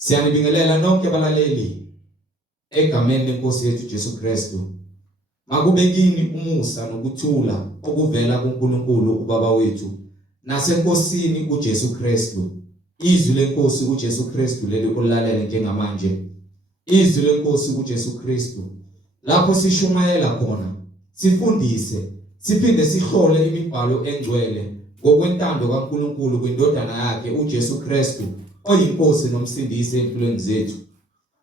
Siyanibingelela nonke abalaleli egameni lenkosi yethu Jesu Kristu. Makube kini umusa nokuthula okuvela kuNkulunkulu uBaba wethu nasenkosini uJesu Kristu. Izwi lenkosi uJesu Kristu leli olalele njengamanje. Izwi lenkosi uJesu Kristu. Lapho sishumayela khona, sifundise, siphinde sihlole imibhalo engcwele ngokwentando kaNkulunkulu kwindodana yakhe uJesu Kristu oyinkosi nomsindisi empilweni zethu.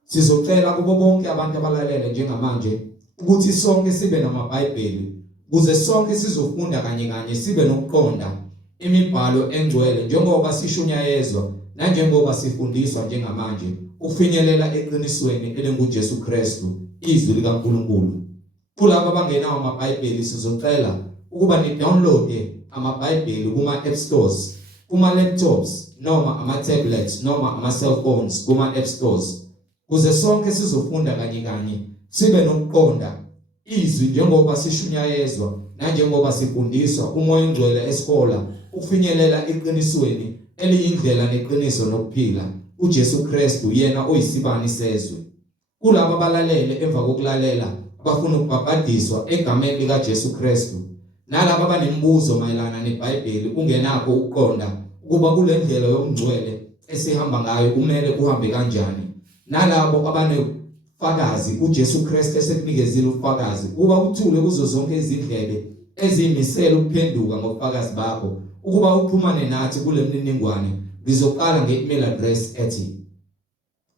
Sizocela kubo bonke abantu abalalele njengamanje ukuthi sonke sibe namaBhayibheli ukuze sonke sizofunda kanye kanye sibe nokuqonda imibhalo engcwele njengoba sishunyayezwa nanjengoba sifundiswa njengamanje ukufinyelela eqinisweni elinguJesu Kristu izwi likaNkulunkulu. Kulabo abangenawo amaBhayibheli sizocela ukuba ni-download amaBhayibheli kuma app stores, kuma laptops noma ama tablets noma ama cellphones kuma app stores kuze sonke sizofunda kanye kanye sibe nokuqonda izwi njengoba sishunyayezwa nanjengoba sifundiswa umoya ongcwele esikole ukufinyelela eqinisweni eliyindlela neqiniso nokuphila uJesu Kristu yena oyisibani sezwe. Kulabo abalalele emva kokulalela abafuna ukubhabhadiswa egameni likaJesu Kristu nalabo abanemibuzo mayelana neBhayibheli ungenakho ukuqonda ukuba kule ndlela yomngcwele esihamba ngayo kumele kuhambe kanjani, nalabo abanefakazi uJesu Kristu esekunikezile ufakazi kuba uthule kuzo zonke izindlebe ezimisela ukuphenduka ngofakazi bakho ukuba uxhumane nathi kule mniningwane. Ngizoqala nge-email address ethi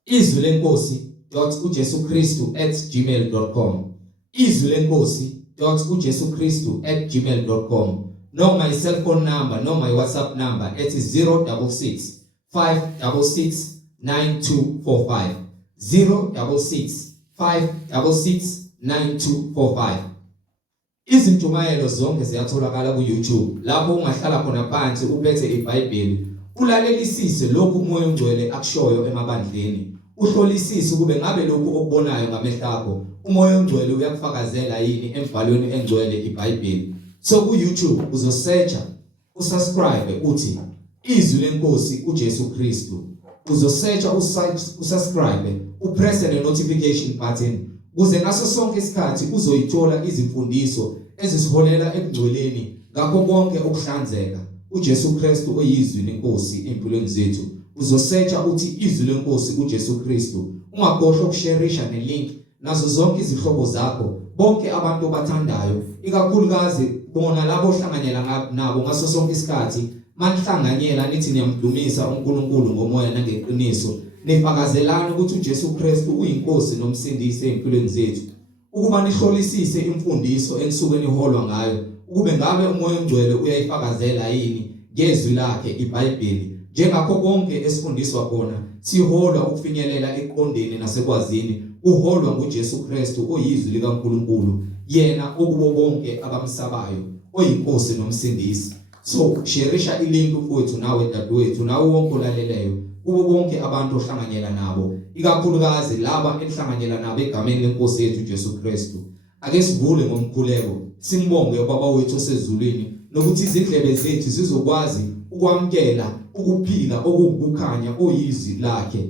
izwilenkosi.ujesukristu@gmail.com, izwilenkosi.ujesukristu@gmail.com, noma i-cellphone number noma i-WhatsApp number ethi 066 566 9245, 066 566 9245. Izintshumayelo zonke ziyatholakala ku-YouTube lapho ungahlala khona phansi uphethe iBhayibheli ulalelisise lokhu umoya ongcwele akushoyo emabandleni, uhlolisise kube ngabe lokhu okubonayo ngamehlo akho umoya ongcwele uyakufakazela yini embhalweni engcwele iBhayibheli. So ku-YouTube uzosearcha, usubscribe uthi izwi lenkosi uJesu Kristu, uzosearcha usubscribe, upress the notification button ukuze ngaso sonke isikhathi uzoyithola izimfundiso ezisiholela ekugcweleni ngakho konke ukuhlanzeka uJesu Kristu oyizwi lenkosi empilweni zethu. Uzosearcha uthi izwi lenkosi uJesu Kristu, ungakhohlwa ukushareisha nelink nazo zonke izihlobo zakho, bonke abantu abathandayo, ikakhulukazi bona labo ohlanganyela nabo ngaso sonke isikhathi. Manihlanganyela nithi niyamdumisa uNkulunkulu ngomoya nangeqiniso, nifakazelana ukuthi uJesu Kristu uyinkosi nomsindisi empilweni zethu, ukuba nihlolisise imfundiso enisuke niholwa ngayo ukube ngabe umoya ongcwele uyayifakazela yini ngezwi lakhe iBhayibheli. Njengakho konke esifundiswa khona siholwa ukufinyelela eqondeni nasekwazini uholwa nguJesu Kristu oyizwi likaNkulunkulu, yena okubo bonke abamsabayo oyinkosi nomsindisi. So shareisha ilink mfowethu nawe dadewethu nawe wonke olaleleyo kubo bonke abantu ohlanganyela nabo, ikakhulukazi laba enhlanganyela nabo egameni lenkosi yethu Jesu Kristu. Ake sivule ngomkhuleko simbonge ubaba wethu osezulwini nokuthi izindlebe zethu zizokwazi ukwamkela ukuphila okukukhanya oyizwi lakhe.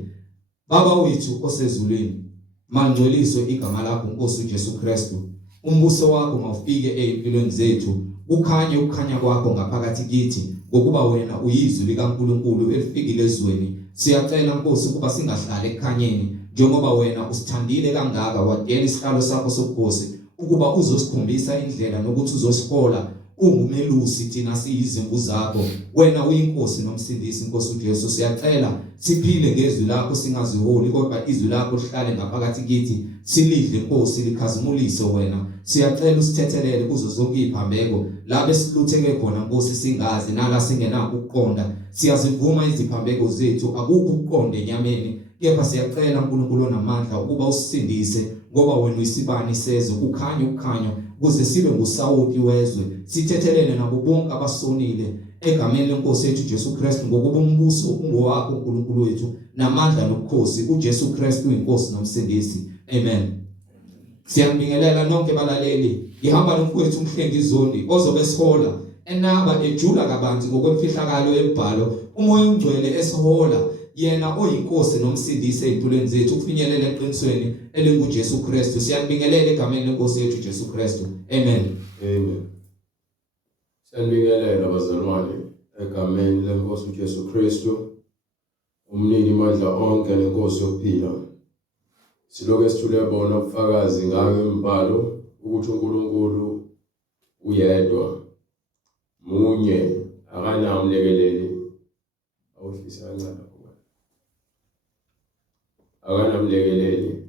Baba wethu osezulwini, mangcweliswe igama lakho Nkosi uJesu Kristu. Umbuso wakho mawufike empilweni zethu, ukhanye ukukhanya kwakho ngaphakathi kithi ngokuba wena uyizwi likaNkulunkulu elifikile ezweni. Siyacela Nkosi ukuba singahlali ekhanyeni njengoba wena usithandile kangaka wadela isihlalo sakho sobukhosi ukuba uzosikhombisa indlela nokuthi uzosihola ungumelusi thina siyizimvu zakho. Wena uyinkosi nomsindisi Nkosi uJesu. Siyacela siphile ngezwi lakho singaziholi kodwa izwi lakho lihlale ngaphakathi kithi, silidle Nkosi likhazimulise wena. Siyacela usithethelele kuzo zonke iziphambeko la besilutheke khona Nkosi singazi nala singenako ukuqonda. Siyazivuma iziphambeko zethu, akukho ukuqonda enyameni, kepha siyacela uNkulunkulu onamandla ukuba usisindise ngoba wena uyisibani sezwe, ukhanye ukukhanya ukuze sibe ngusawoti wezwe. Sithethelele nabo bonke abasonile egameni lenkosi yethu Jesu Kristu ngokuba umbuso ungowakho uNkulunkulu wethu namandla nobukhosi uJesu Kristu inkosi nomsindisi. Amen. Siyambingelela nonke balaleli. Ihamba nomfowethu umhlengi izondi ozobe sihola enaba ejula kabanzi ngokwemfihlakalo yemibhalo umoya ongcwele esihola yena oyinkosi nomsindisi ezimpilweni zethu ukufinyelela eqinisweni elinguJesu Kristu. Siyambingelela egameni lenkosi yethu Jesu Kristu. Amen. Amen. Siyabingelela bazalwane egameni lenkosi uJesu Kristu, umnini mandla onke nenkosi yokuphila. Siloke sithule bona ubufakazi ngayo imibhalo ukuthi uNkulunkulu uyedwa, munye, akanamlekeleli. Awuhlisa kancane lapho. Akanamlekeleli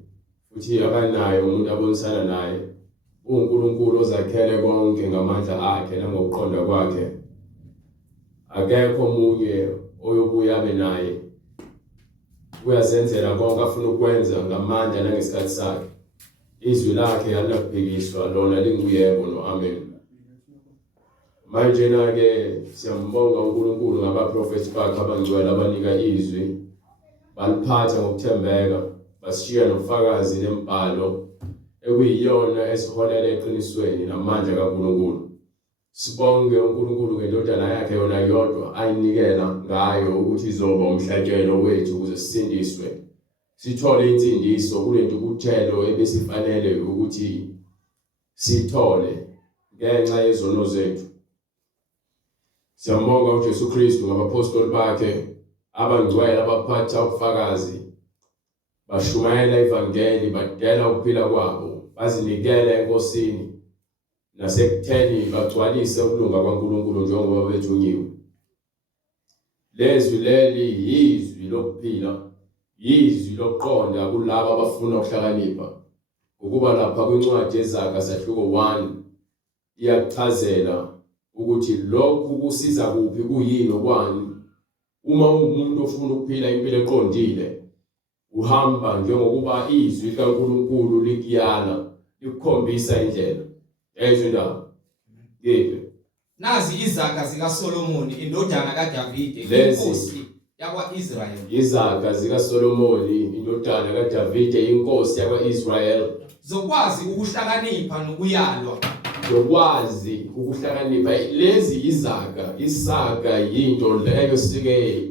futhi akanayo umuntu abonisana naye. uNkulunkulu ozakhele konke ngamandla akhe nangokuqonda kwakhe. Akekho omunye oyobuya abe naye. Uyazenzela konke afuna ukwenza ngamandla nangesikhathi sakhe. Izwi lakhe alinakuphikiswa, lona linguyebo no-amen. Manje ke siyambonga uNkulunkulu ngabaprofeti bakhe abangcwele abanika izwi, baliphatha ngokuthembeka, basishiya nobufakazi nembhalo ekuyiyona esiholela eqinisweni namandla kaNkulunkulu. Sibonge uNkulunkulu ngendodana yakhe yona yodwa ayinikela ngayo ukuthi izoba umhlatshelo wethu ukuze sisindiswe, sithole imfundiso kule ntukuthelo ebesifanele ukuthi sithole ngenxa yezono zethu. Siyambonga uJesu Kristu ngabapostoli bakhe abangcwele abaphatha ubufakazi, bashumayela ivangeli, badela ukuphila kwabo, bazinikela enkosini nasekutheni bagcwalise ukulunga kwaNkulunkulu njengoba bethunyiwe. Lezwi leli yizwi lokuphila, yizwi lokuqonda kulabo abafuna ukuhlakanipha. Ukuba lapha kwincwadi yeZaga sahluko 1 iyachazela ukuthi lokhu kusiza kuphi kuyini okwani. Uma umuntu ofuna ukuphila impilo eqondile, uhamba njengokuba izwi likaNkulunkulu likuyala, likukhombisa indlela. Ezindaba. Yebo. Nazi izaga zikaSolomoni indodana kaDavide, inkosi yakwa-Israyeli. Izaga zikaSolomoni indodana kaDavide, inkosi yakwa-Israyeli. Zokwazi ukuhlakanipha nokuyalwa. Zokwazi ukuhlakanipha. Lezi izaga, isaga yinto leyo sike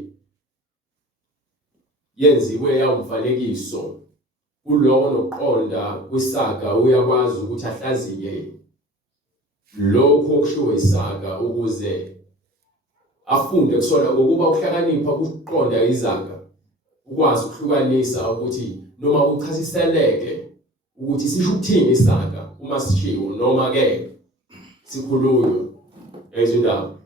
yenziwe yamfanekiso. Kulowo noqonda kwisaga uyakwazi ukuthi ahlaziye lokho okushiwo isaga ukuze afunde kusona ngokuba ukuhlakanipha ukuqonda izaga, ukwazi ukuhlukanisa ukuthi noma uchasiseleke ukuthi sisho ukuthini isaga uma sishiwo noma ke sikhulunywe ezindaba.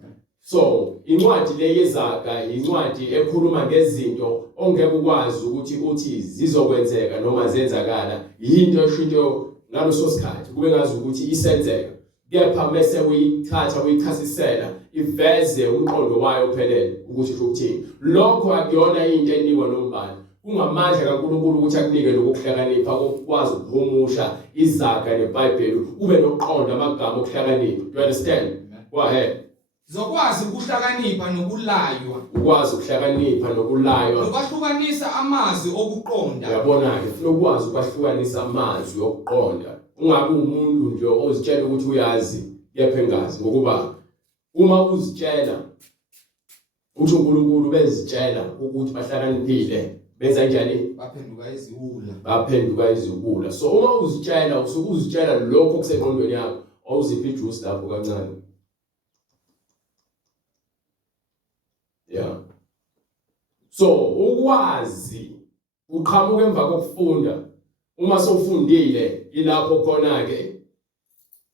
So incwadi le yezaga incwadi ekhuluma ngezinto ongeke ukwazi ukuthi uthi zizokwenzeka noma zenzakala, into eshinto ngaloso sikhathi kube ngazi ukuthi isenzeka. Kepha mase uyithatha uyichasisela iveze umqondo wayo uphelele ukuthi sho ukuthini. Lokho akuyona into enikwa nombani, kungamandla kaNkulunkulu ukuthi akunike lokuhlakanipha kokwazi ukuhumusha izaga neBhayibheli ube nokuqonda amagama okuhlakanipha. You understand? Go ahead. Zokwazi ukuhlakanipha nokulaywa. Ukwazi ukuhlakanipha nokulaywa. Nokwahlukanisa amazwi okuqonda. Uyabona ke ufuna ukwazi ukwahlukanisa amazwi okuqonda. Ungabe umuntu nje ozitshela ukuthi uyazi kepha engazi, ngokuba uma uzitshela uthi uNkulunkulu bezitshela ukuthi bahlakaniphile benza njani? Baphenduka iziwula. So uma uzitshela usuke uzitshela lokho kuseqondweni yakho, awuziphi ijuice lapho kancane. Yeah. So ukwazi uqhamuka emva kokufunda. Uma sowufundile ilapho khona ke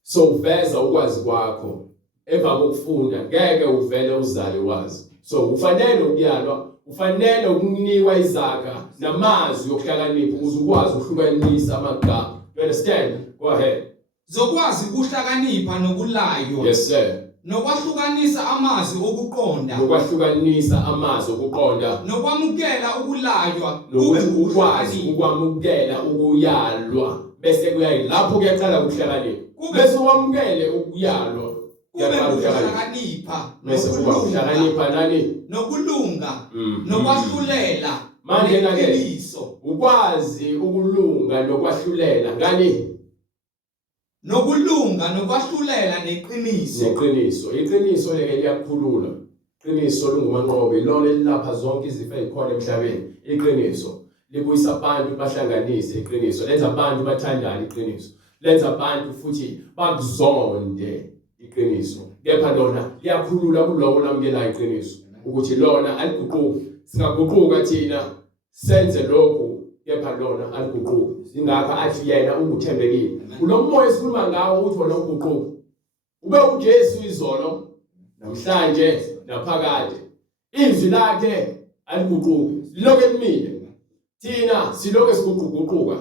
sowuveza ukwazi kwakho. Emva kokufunda ngeke uvele uzale wazi. So ufanele ukuyalwa, ufanele ukunikwa izaga namazwi okuhlakanipha ukuze ukwazi ukuhlukanisa amagama. You understand? Go ahead. Zokwazi ukuhlakanipha nokulaywa. Yes sir. Nokwahlukanisa amazwi okuqonda. Nokwahlukanisa amazwi okuqonda. Nokwamukela ukulaywa ukwazi ukwamukela ukuyalwa bese kuyilapho kuyaqala ukuhlakanipha. Bese wamukele ukuyalwa ukuhlakanipha bese ukuhlakanipha nani nokulunga nokwahlulela manje ke ukwazi ukulunga nokwahlulela ngani nokulunga nokwahlulela neqiniso. Iqiniso leke liyakhulula. Iqiniso lingumanqoba ilona elilapha zonke izifo ezikhona emhlabeni. Iqiniso libuyisa abantu bahlanganise. Iqiniso lenza abantu bathandane. Iqiniso lenza abantu futhi bakuzonde. Iqiniso kepha lona liyakhulula kulowo olamukelayo iqiniso ukuthi lona aliguquki. Singaguquka thina senze lokhu kepha lona aliguquki. Ingakho athi yena unguthembekile. Kulo moya esikhuluma ngawo uthi wona uguquki. Ube uJesu izolo namhlanje naphakade. Izwi lakhe aliguquki. Liloke limile. Thina siloke siguquguquka.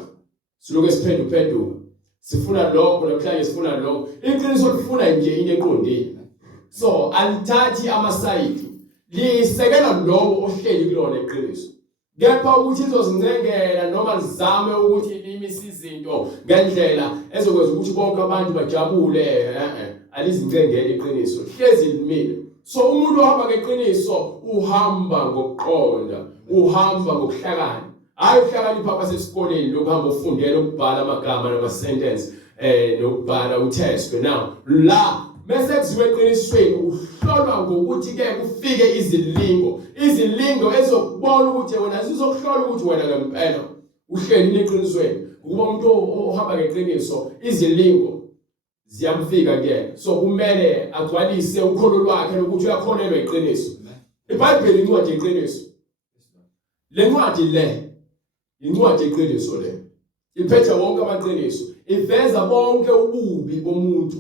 Siloke siphenduka. Sifuna lokho namhlanje sifuna lokho. Iqiniso lifuna nje into eqondile. So alithathi amasayidi. Lisekela lowo ohleli kulona iqiniso. Kepha ukuthi izozincengela noma lizame ukuthi limise izinto ngendlela ezokwenza ukuthi bonke abantu bajabule. Alizincengele iqiniso. Hlezi limile. So umuntu ohamba ngeqiniso uhamba ngokuqonda, uhamba ngokuhlakana. Hayi ukuhlakanipha kwasesikoleni lokuhamba ufundela ukubhala amagama nama-sentence nokubhala uthestwe. Now la mase kuziwe eqinisweni uhlolwa ngokuthi-ke kufike izilingo ezokubona ukuthi wena zizokuhlola ukuthi wena ngempela uhleli neqinisweni. Ukuba umuntu ohamba ngeqiniso izilingo ziyamfika kuyena. So kumele agcwalise ukholo lwakhe lokuthi uyakholelwa iqiniso. IBhayibheli incwadi yeqiniso. Le ncwadi le incwadi yeqiniso le. Iphethe wonke amaqiniso. Iveza bonke ububi bomuntu.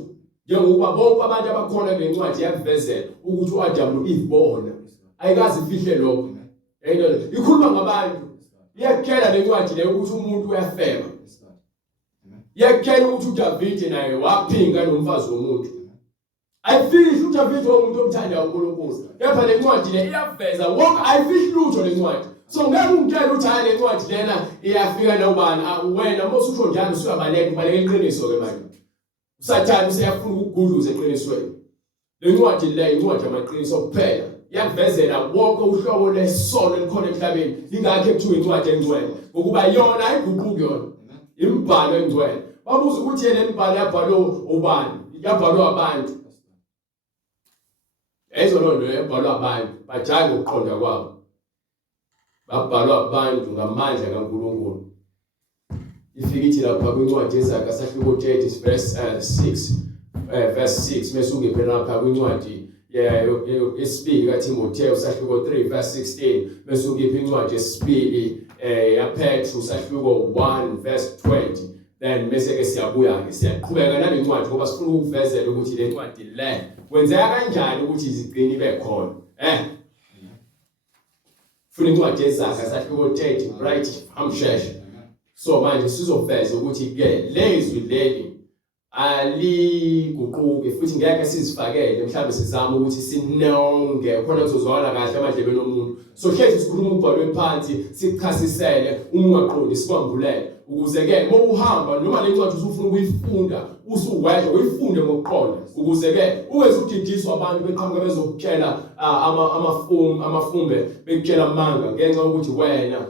Njengoba bonke abantu abakhona kule ncwadi yakuvezela ukuthi uAdam noEve bona ayikazi ifihle lokho. Ikhuluma ngabantu. Iyakutshela le ncwadi le ukuthi umuntu uyafema. Iyakutshela ukuthi uDavid naye waphinga nomfazi womuntu. Ayifihli uDavid womuntu omthanda uNkulunkulu. Kepha le ncwadi le iyaveza wonke ayifihli lutho le ncwadi. So ngeke ungitshele ukuthi hayi le ncwadi lena iyafika nobani. Wena mose usho njalo usuyabaleka ubaleka iqiniso ke manje. Usathana useyafuna ukugudluza eqinisweni. Le ncwadi le incwadi yamaqiniso kuphela. Yakuvezela wonke uhlobo lesono elikhona emhlabeni. Ingakho ekuthiwa incwadi engcwele ngokuba yona ayiguquki yona. Imibhalo engcwele. Babuza ukuthi le mibhalo yabhalwa ubani? Yabhalwa abantu. Ezolondwe yabhalwa abantu. Bajaye ngokuqonda kwabo. Babhalwa abantu ngamandla kaNkulunkulu. Ifika ithi lapha kwincwadi yeZaga sahluko 30 verse 6 mesuke phela lapha kwincwadi yesibili kaTimotheo sahluko 3 verse 16 mesuke incwadi yesibili yaPetru sahluko 1 verse 20. Then mase ke siyabuya ke siyaqhubeka nale ncwadi ngoba sifuna ukuvezela ukuthi le ncwadi le kwenzeka kanjani ukuthi izigcini ibe khona. Funa incwadi yeZaga sahluko 30 right hamsheshe. So manje sizoveza ukuthi ke lezwi leli aliguquki futhi ngeke sizifakele mhlawumbe sizama ukuthi sinonge khona kuzozwakala kahle amadlebeni omuntu. So hlezi sikhuluma ubhalwe phansi sichasisele uma ungaqondi sikwambulele ukuze ke uma uhamba noma le ncwadi usufuna ukuyifunda usuwedwa uyifunde ngokuqonda ukuze ke uweze ukudidiswa abantu beqhamuka bezokutshela amafumbe bekutshela amanga ngenxa ukuthi wena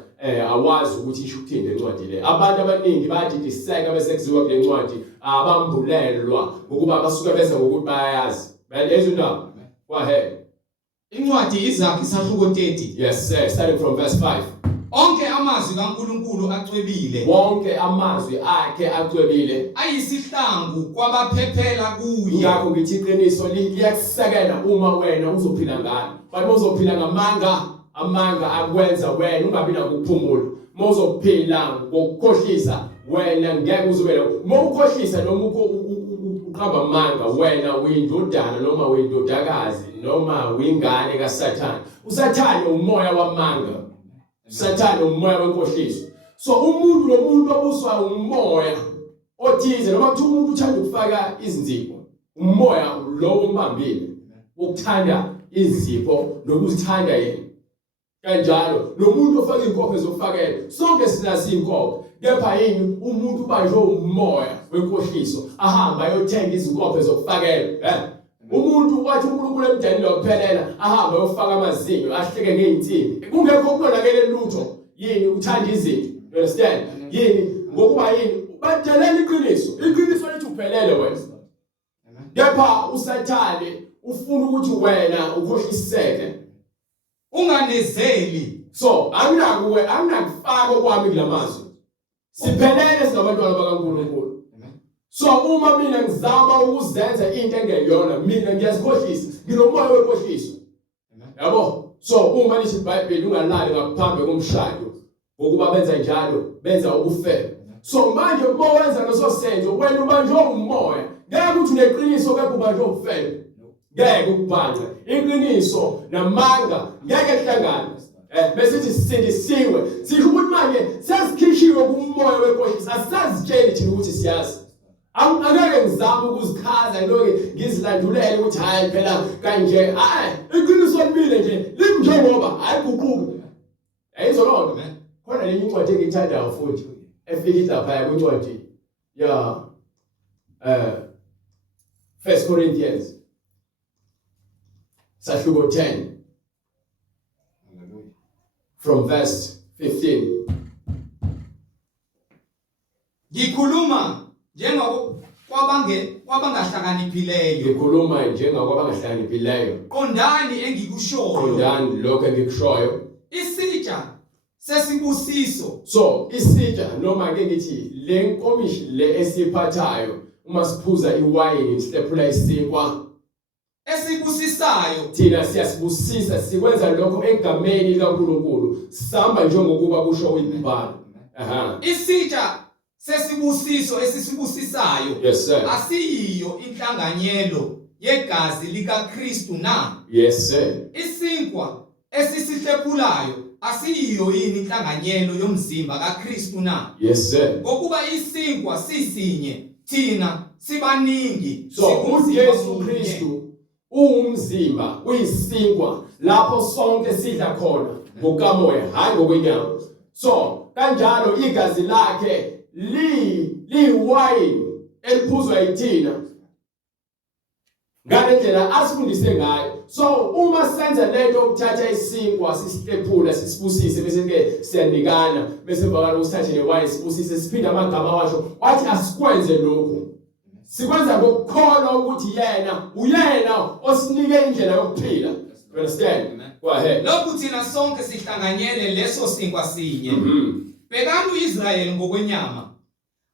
awazi ukuthi isho ukuthini lencwadi le. Abantu abaningi bayadidiseka bese kuziwa kule ncwadi abambulelwa ukuba basuka bese ngokuthi bayazi. Lezo ndaba. Go ahead. Incwadi iZaga isahluko 30. Yes sir, starting from verse 5. Onke amazwi kaNkulunkulu acwebile. Wonke amazwi akhe acwebile. Ayisihlangu kwabaphephela kuye. Ngakho ngithi iqiniso liyakusekela uma wena uzophila ngalo. But uzophila amanga akwenza wena ungabi nakuphumula. Mozophila ngokukhohlisa wena ngeke uzobela. Mawukhohlisa noma uqaba amanga wena uyindodana noma uyindodakazi noma uyingane kaSathane. uSathane umoya wamanga. Usathane umoya wenkohliso. So umuntu nomuntu obuswa umoya othize noma kuthi umuntu uthanda ukufaka izinzipho. Umoya lo ombambile ukuthanda izipho nokuzithanda yena. Kanjalo nomuntu ofaka inkophe zokufakela sonke sinazi inkophe kepha yini umuntu ubanjwe umoya wenkohliso ahamba ayothenga izinkophe zokufakela. Umuntu wathi uNkulunkulu emdeni lokuphelela ahamba ayofaka amazinyo ahleke ngeinsimbi kungekho ukunonakele lutho yini uthanda izinto. You understand? Yini ngokuba yini badelela iqiniso lithi uphelele wena. Kepha uSathane ufuna ukuthi wena ukhohliseke. Unganezeli. So anginakufaka kwami kulamazwi. Siphelele singabantwana bakaNkulunkulu. So uma mina ngizama ukuzenza into engeyona mina ngiyazikhohlisa. Nginomoya wekhohliso. Yabo? So uma lithi iBhayibheli ungalali ngaphambi komshado ngokuba benza njalo benza ubufebe. So manje uma wenza leso senzo wena ubanjwe umoya. Ngeke uthi uneqiniso kepha ubanjwe ubufebe. Ngeke ukubhanqa. Iqiniso namanga ngeke kuhlangane. Bese sisindisiwe. Sisho ukuthi manje sesikhishiwe kumoya wekhohliso. Asazitsheli thina ukuthi siyazi. Angeke ngizama ukuzikhaza lokho ngizilandulele ukuthi hayi phela kanje iqiniso libile nje limnjengoba ayiguquki ayizolonda man khona lenye incwadi engiyithandayo futhi efika lapha kwincwadi ya 1 Corinthians sahluko 10 from verse 15 Ngikhuluma kwabangahlakaniphileyo. Ngikhuluma njengakwabangahlakaniphileyo. Qondani engikushoyo. Qondani lokho engikushoyo. Isitsha sesibusiso. So isitsha noma ake ngithi le nkomishi le esiphathayo uma siphuza iwayini silephula isinkwa esibusisayo. Thina siyasibusisa sikwenza lokho egameni likaNkulunkulu. Sihamba njengokuba kusho umbhalo. Isitsha sesibusiso esisibusisayo. Yes sir. Asiyiyo inhlanganyelo yegazi likaKristu na. Yes sir. Isinkwa esisihlephulayo asiyiyo yini inhlanganyelo yomzimba kaKristu na. Yes sir. Ngokuba isinkwa sisinye thina sibaningi. So uYesu Kristu umzimba uyisinkwa lapho sonke sidla khona ngokamoya hayi ngokwenyama. So kanjalo igazi lakhe liwine eliphuzwa yithina ngalendlela asifundise ngayo. So uma senza lento ukuthatha isinkwa sisilephula sisibusise bese ke siyanikana bese bakala usithathe newine sibusise siphinda amagama washo wathi asikwenze lokho sikwenza ngokukholwa ukuthi uyena osinike indlela yokuphila. You understand? Go ahead. Lokhu thina sonke sihlanganyele leso sinkwa sinye. Bhekani uIsrael ngokwenyama.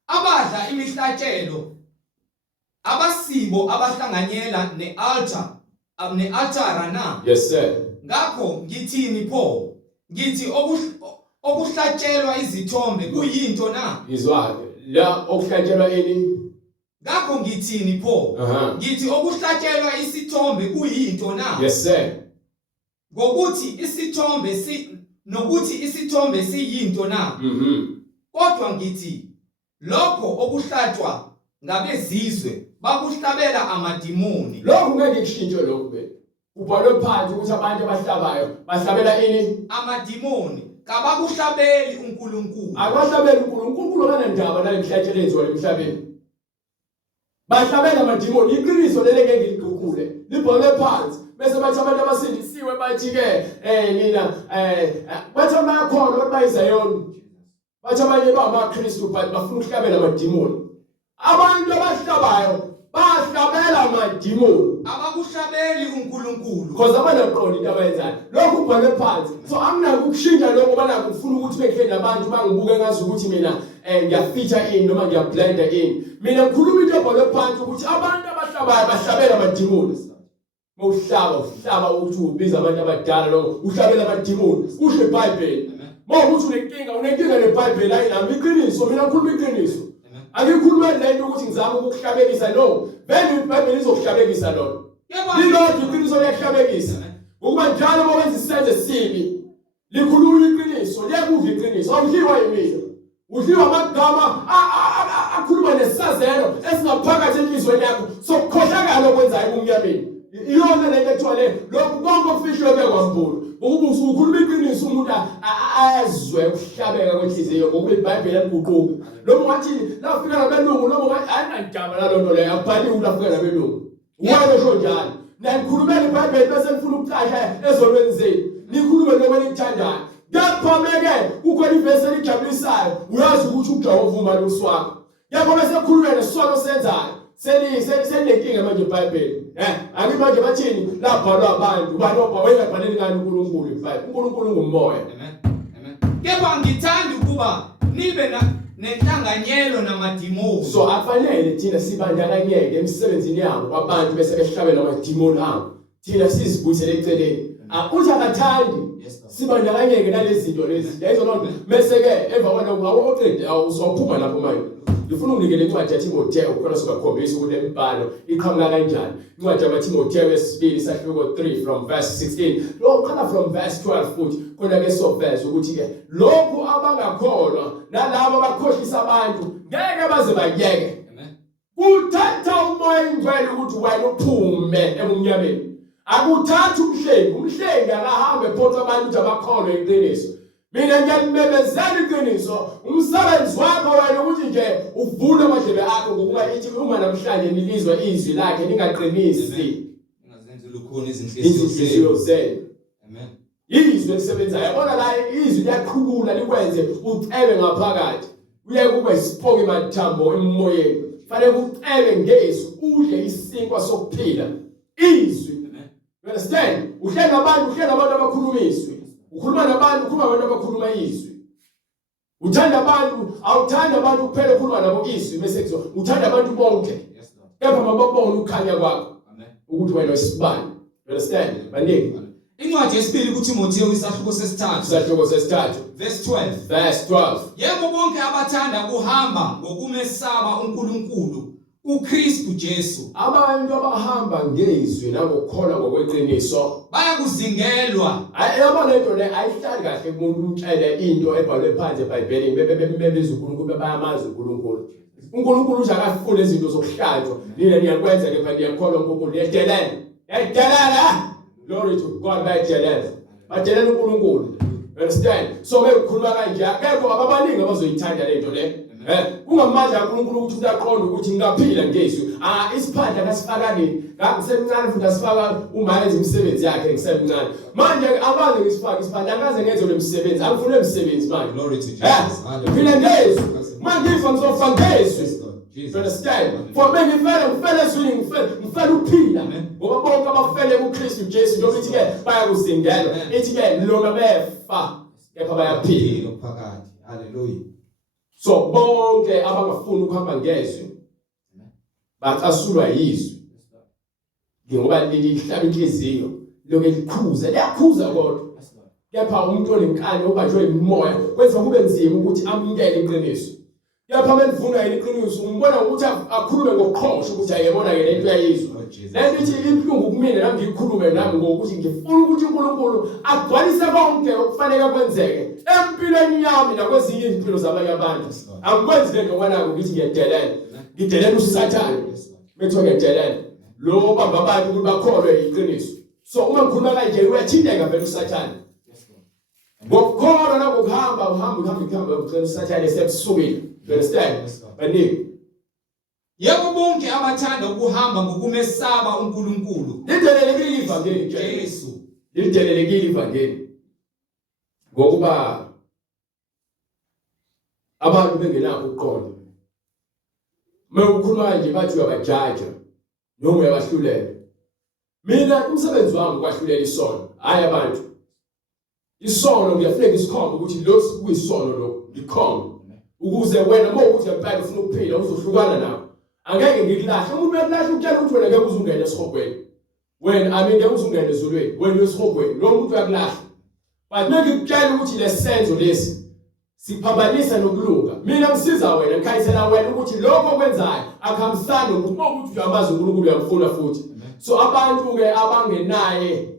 Abadla imihlatshelo abasibo abahlanganyela ne-altara na. Yes sir. Ngakho ngithini pho? Ngithi okuhlatshelwa izithombe kuyinto na. Izwa la okuhlatshelwa ini? Ngakho ngithini pho? Ngithi okuhlatshelwa isithombe kuyinto na. Yes sir. Ngokuthi isithombe siyinto na. Kodwa ngithi lokho okuhlatshwa ngabezizwe bakuhlabela amadimoni. Lokho ngeke kushintshe lokho be. Kubhalwe phansi ukuthi abantu abahlabayo bahlabela ini? Amadimoni. Kabakuhlabeli uNkulunkulu. Abahlabeli uNkulunkulu kanendaba nalemhlatshelezi wale emhlabeni. Bahlabela amadimoni. Iqiniso lele ngeke ngiliqukule. Libhalwe phansi. Bese bathi abantu abasindisiwe bathi ke nina bathi abakhona ukuthi bayizayona. Bathi abanye bamaKristu but bafuna ukuhlabela amadimoni. Abantu abahlabayo bahlabela amadimoni. Abakuhlabeli uNkulunkulu. Because abanaqondi into abayenzayo. Lokho kubhalwe phansi. So anginaki ukushintsha lokho banaki ufuna ukuthi behle nabantu bangibuke ngazi ukuthi mina ngiyafitha in noma ngiyablenda in. Mina ngikhuluma into ebhalwe phansi ukuthi abantu abahlabayo bahlabela amadimoni. Mawuhlaba ukuthi ubiza abantu abadala lokho uhlabela amadimoni. Usho iBhayibheli. Mawukuthi unenkinga neBhayibheli ayinami iqiniso mina ngikhuluma iqiniso. Angikhuluma lento ukuthi ngizama ukukuhlabekisa no. Vele iBhayibheli izokuhlabekisa lona. Lilodwa iqiniso liyahlabekisa. Ukuba njalo mawenza isenzo esibi likhuluma iqiniso liyakuva iqiniso awudliwa yimina. Udliwa amagama akhuluma nesazelo esingaphakathi enhlizweni yakho sokukhohlakala okwenzayo kumnyameni. Iyona lento ethwale lokho konke okufishwe bekwambulu. Ukuba usukhuluma iqiniso umuntu azwe ukuhlabeka kwenhliziyo ngokuba iBhayibheli aliguquki. Lokho ngathi la ufika nabelungu lokho ngathi ayinandaba nalonto leyo akubhaliwe la ufika nabelungu. Wena usho njalo. Nikhulumela iBhayibheli bese ngifuna ukuqasha ezolweni zenu. Nikhulume lokho elikuthandayo. Ngiyaphameke kukhona ivesi elijabulisayo. Uyazi ukuthi uJehova uma loswakho. Yabo bese khuluma nesono senzayo. selenkinga manje eBhayibheli. Angithi manje bathini labhalwa abantu banobha wengabhaleli ngani uNkulunkulu eBhayibheli. uNkulunkulu ungumoya. Amen. Kepha ngithanda ukuba nibe nenhlanganyelo namadimoni. So afanele thina sibandakanyeke emsebenzini yabo abantu bese behlabela amadimoni abo. Thina sizibuyisele eceleni. Uthi akathandi sibandakanyeke nalezi zinto lezi. Yayizo lonto bese ke emva kwalokho awuqede awusophuma lapho manje. Ngifuna unikele incwadi yaTimotheo ukhola sokukhombisa ukuthi lemibhalo iqhamuka kanjani. Incwadi yaTimotheo yesibili sahluko 3 from verse 16. Lo qala from verse 12 futhi khona ke soveza ukuthi ke lokhu abangakholwa nalabo abakhohlisa abantu ngeke baze bayeke. Amen. Kuthatha umoya ingcwele ukuthi wena uphume ebumnyameni. Akuthathi umhlengi akahambe photha abantu ukuthi abakholwe iqiniso. Mina ngiyamemezela iqiniso umsebenzi wakho wena ukuthi nje uvule amadlebe akho ngokuba ithi uma namhlanje nilizwa izwi lakhe ningaqinisi. Ungazenza lukhona izinhliziyo zenu. Amen. Izwi elisebenzayo yabona la izwi liyaqhulula likwenze ucebe ngaphakathi. Uye kube isipoki mathambo emoyeni. Fanele ucebe ngezwi udle isinkwa sokuphila. Izwi. You understand? Uhlenga abantu abakhuluma izwi. Ukhuluma nabantu abakhuluma izwi. Uthanda abantu, awuthanda abantu kuphela ukhuluma nabo izwi bese kuzo. Uthanda abantu bonke. Kepha mababone ukukhanya kwakho. Amen. Ukuthi wena usibani. You understand? Baningi. Incwadi yesibili kuTimotheo isahluko sesithathu. Verse 12. Yebo bonke abathanda kuhamba ngokumesaba uNkulunkulu uKristu Jesu. Abantu abahamba ngezwi nangokukholwa ngokweqiniso bayakuzingelwa. Yabona into le ayihlali kahle umuntu umtshele into ebhalwe phansi eBhayibhelini bebeza uNkulunkulu bayamazi uNkulunkulu. uNkulunkulu nje akafuna izinto zokuhlanjwa. Nina niyakwenza ke manje niyakholwa uNkulunkulu niyadelela. Glory to God bayadelela. Badelela uNkulunkulu. Understand? So mekukhuluma kanje akekho ababaningi abazoyithanda lento le. Kungamandla kaNkulunkulu ukuthi uyaqonda ukuthi ngingaphila ngezwi. Isiphandla kasifakani. Ngakusemncane futhi asifaka uma enza imisebenzi yakhe ngisemncane. Manje akaze ngisifaka isiphandla akaze ngenze lo msebenzi. Angifune umsebenzi manje. Glory to Jesus. Phila ngezwi. Manje ngifa ngizofa ngezwi. You understand? For me ngifela swini ngifela ukuphila. Ngoba bonke abafele kuKristu Jesu njengoba ithi ke bayakuzingelwa. Ithi ke lona befa kepha bayaphila phakathi. Hallelujah. So bonke abangafuni ukuhamba ngezwi bacasulwa yizwi. Ngoba lihlaba inhliziyo lokho likhuza liyakhuza kodwa. Kepha umuntu onenkani obanjwe imoya kwenza kube nzima ukuthi amukele iqiniso. Kepha melivuna iqiniso umbona ukuthi akhulume ngokuqhosha ukuthi ayebona ke lento yayizwa. Lento ithi ibhlungu kumina nami ngikhulume nami ngokuthi ngifuna ukuthi uNkulunkulu agcwalise konke okufanele kwenzeke empilweni yami nakwezinye izimpilo zabanye abantu. Angikwenzi lento ngwanako ukuthi ngiyadelela. Ngidelela uSathane. Bethu ngiyadelela. Lo bamba abantu ukuthi bakholwe iqiniso. So uma ngikhuluma kanje uyathindeka vele uSathane. Ngokukholwa nangokuhamba uhamba ucela uSathane sebusukile. You understand? Baningi. Yebo bonke abathanda ukuhamba ngokumesaba uNkulunkulu. Lidelelekile ivangeli Jesu. Lidelelekile ivangeli. Ngokuba abantu bengenakho ukuqonda. Mawukhuluma nje bathi uyabajaja noma uyabahlulela. Mina umsebenzi wami kwahlulela isono. Hayi abantu. Isono ngiyafuneka isikhomba ukuthi lo kuyisono lo ngikhomba. Ukuze wena mawukuthi ngempela ufuna ukuphila uzohlukana nawo. Angeke ngikulahle umuntu uyakulahle ukutshela ukuthi wena ngeke uzungene esihogweni. Wena ngeke uzungene ezulwini. Wena uyesihogweni lo muntu uyakulahle. But ngikutshela ukuthi lesenzo lesi siphambanisa nokulunga. Mina ngisiza wena ngikhayisela wena ukuthi lokho okwenzayo akuhambisani ukuthi mawukuthi uyamazi uNkulunkulu uyamfuna futhi. So abantu ke abangenaye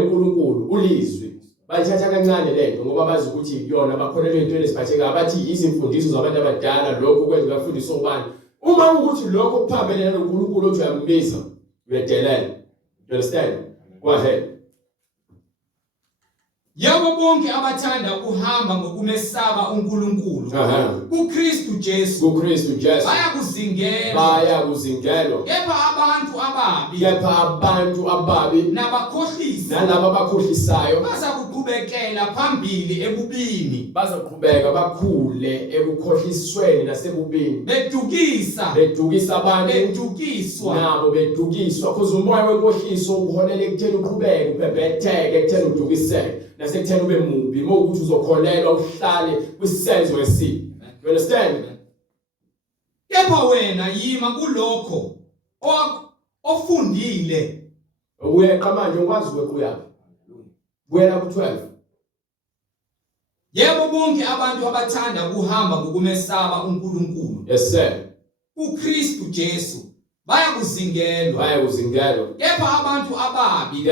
uNkulunkulu ulizwi bayithatha kancane lento ngoba bazi ukuthi yona bakholelwe into eziphatheka abathi izimfundiso zabantu abadala lokho kwenza bafundisa ubani. Uma ukuthi lokho kuphambene noNkulunkulu othi uyambisa uyadelela. You understand? Go ahead. Yebo bonke abathanda ukuhamba ngokumesaba uNkulunkulu uKristu Jesu bayakuzingelwa. Kepha abantu ababi nabakhohlisayo bazoqhubekela phambili ebubini, bazoqhubeka bakhule ekukhohlisweni nasebubini, bedukisa abantu, bedukiswa nabo bedukiswa, because umoya wenkohliso uholela ekutheni uqhubeke ubhebhetheke, ekutheni udukiseke, nasekutheni ube mubi, ukuthi uzokholelwa uhlale kwisenzo esibi. You understand? Kepha wena yima kulokho ofundile. Uyeqa manje ukwazi ukuyaphi? Buyela ku-12. Yebo bonke abantu abathanda ukuhamba ngokumesaba uNkulunkulu. Yes sir. uKristu Jesu bayakuzingelwa. Kepha abantu ababi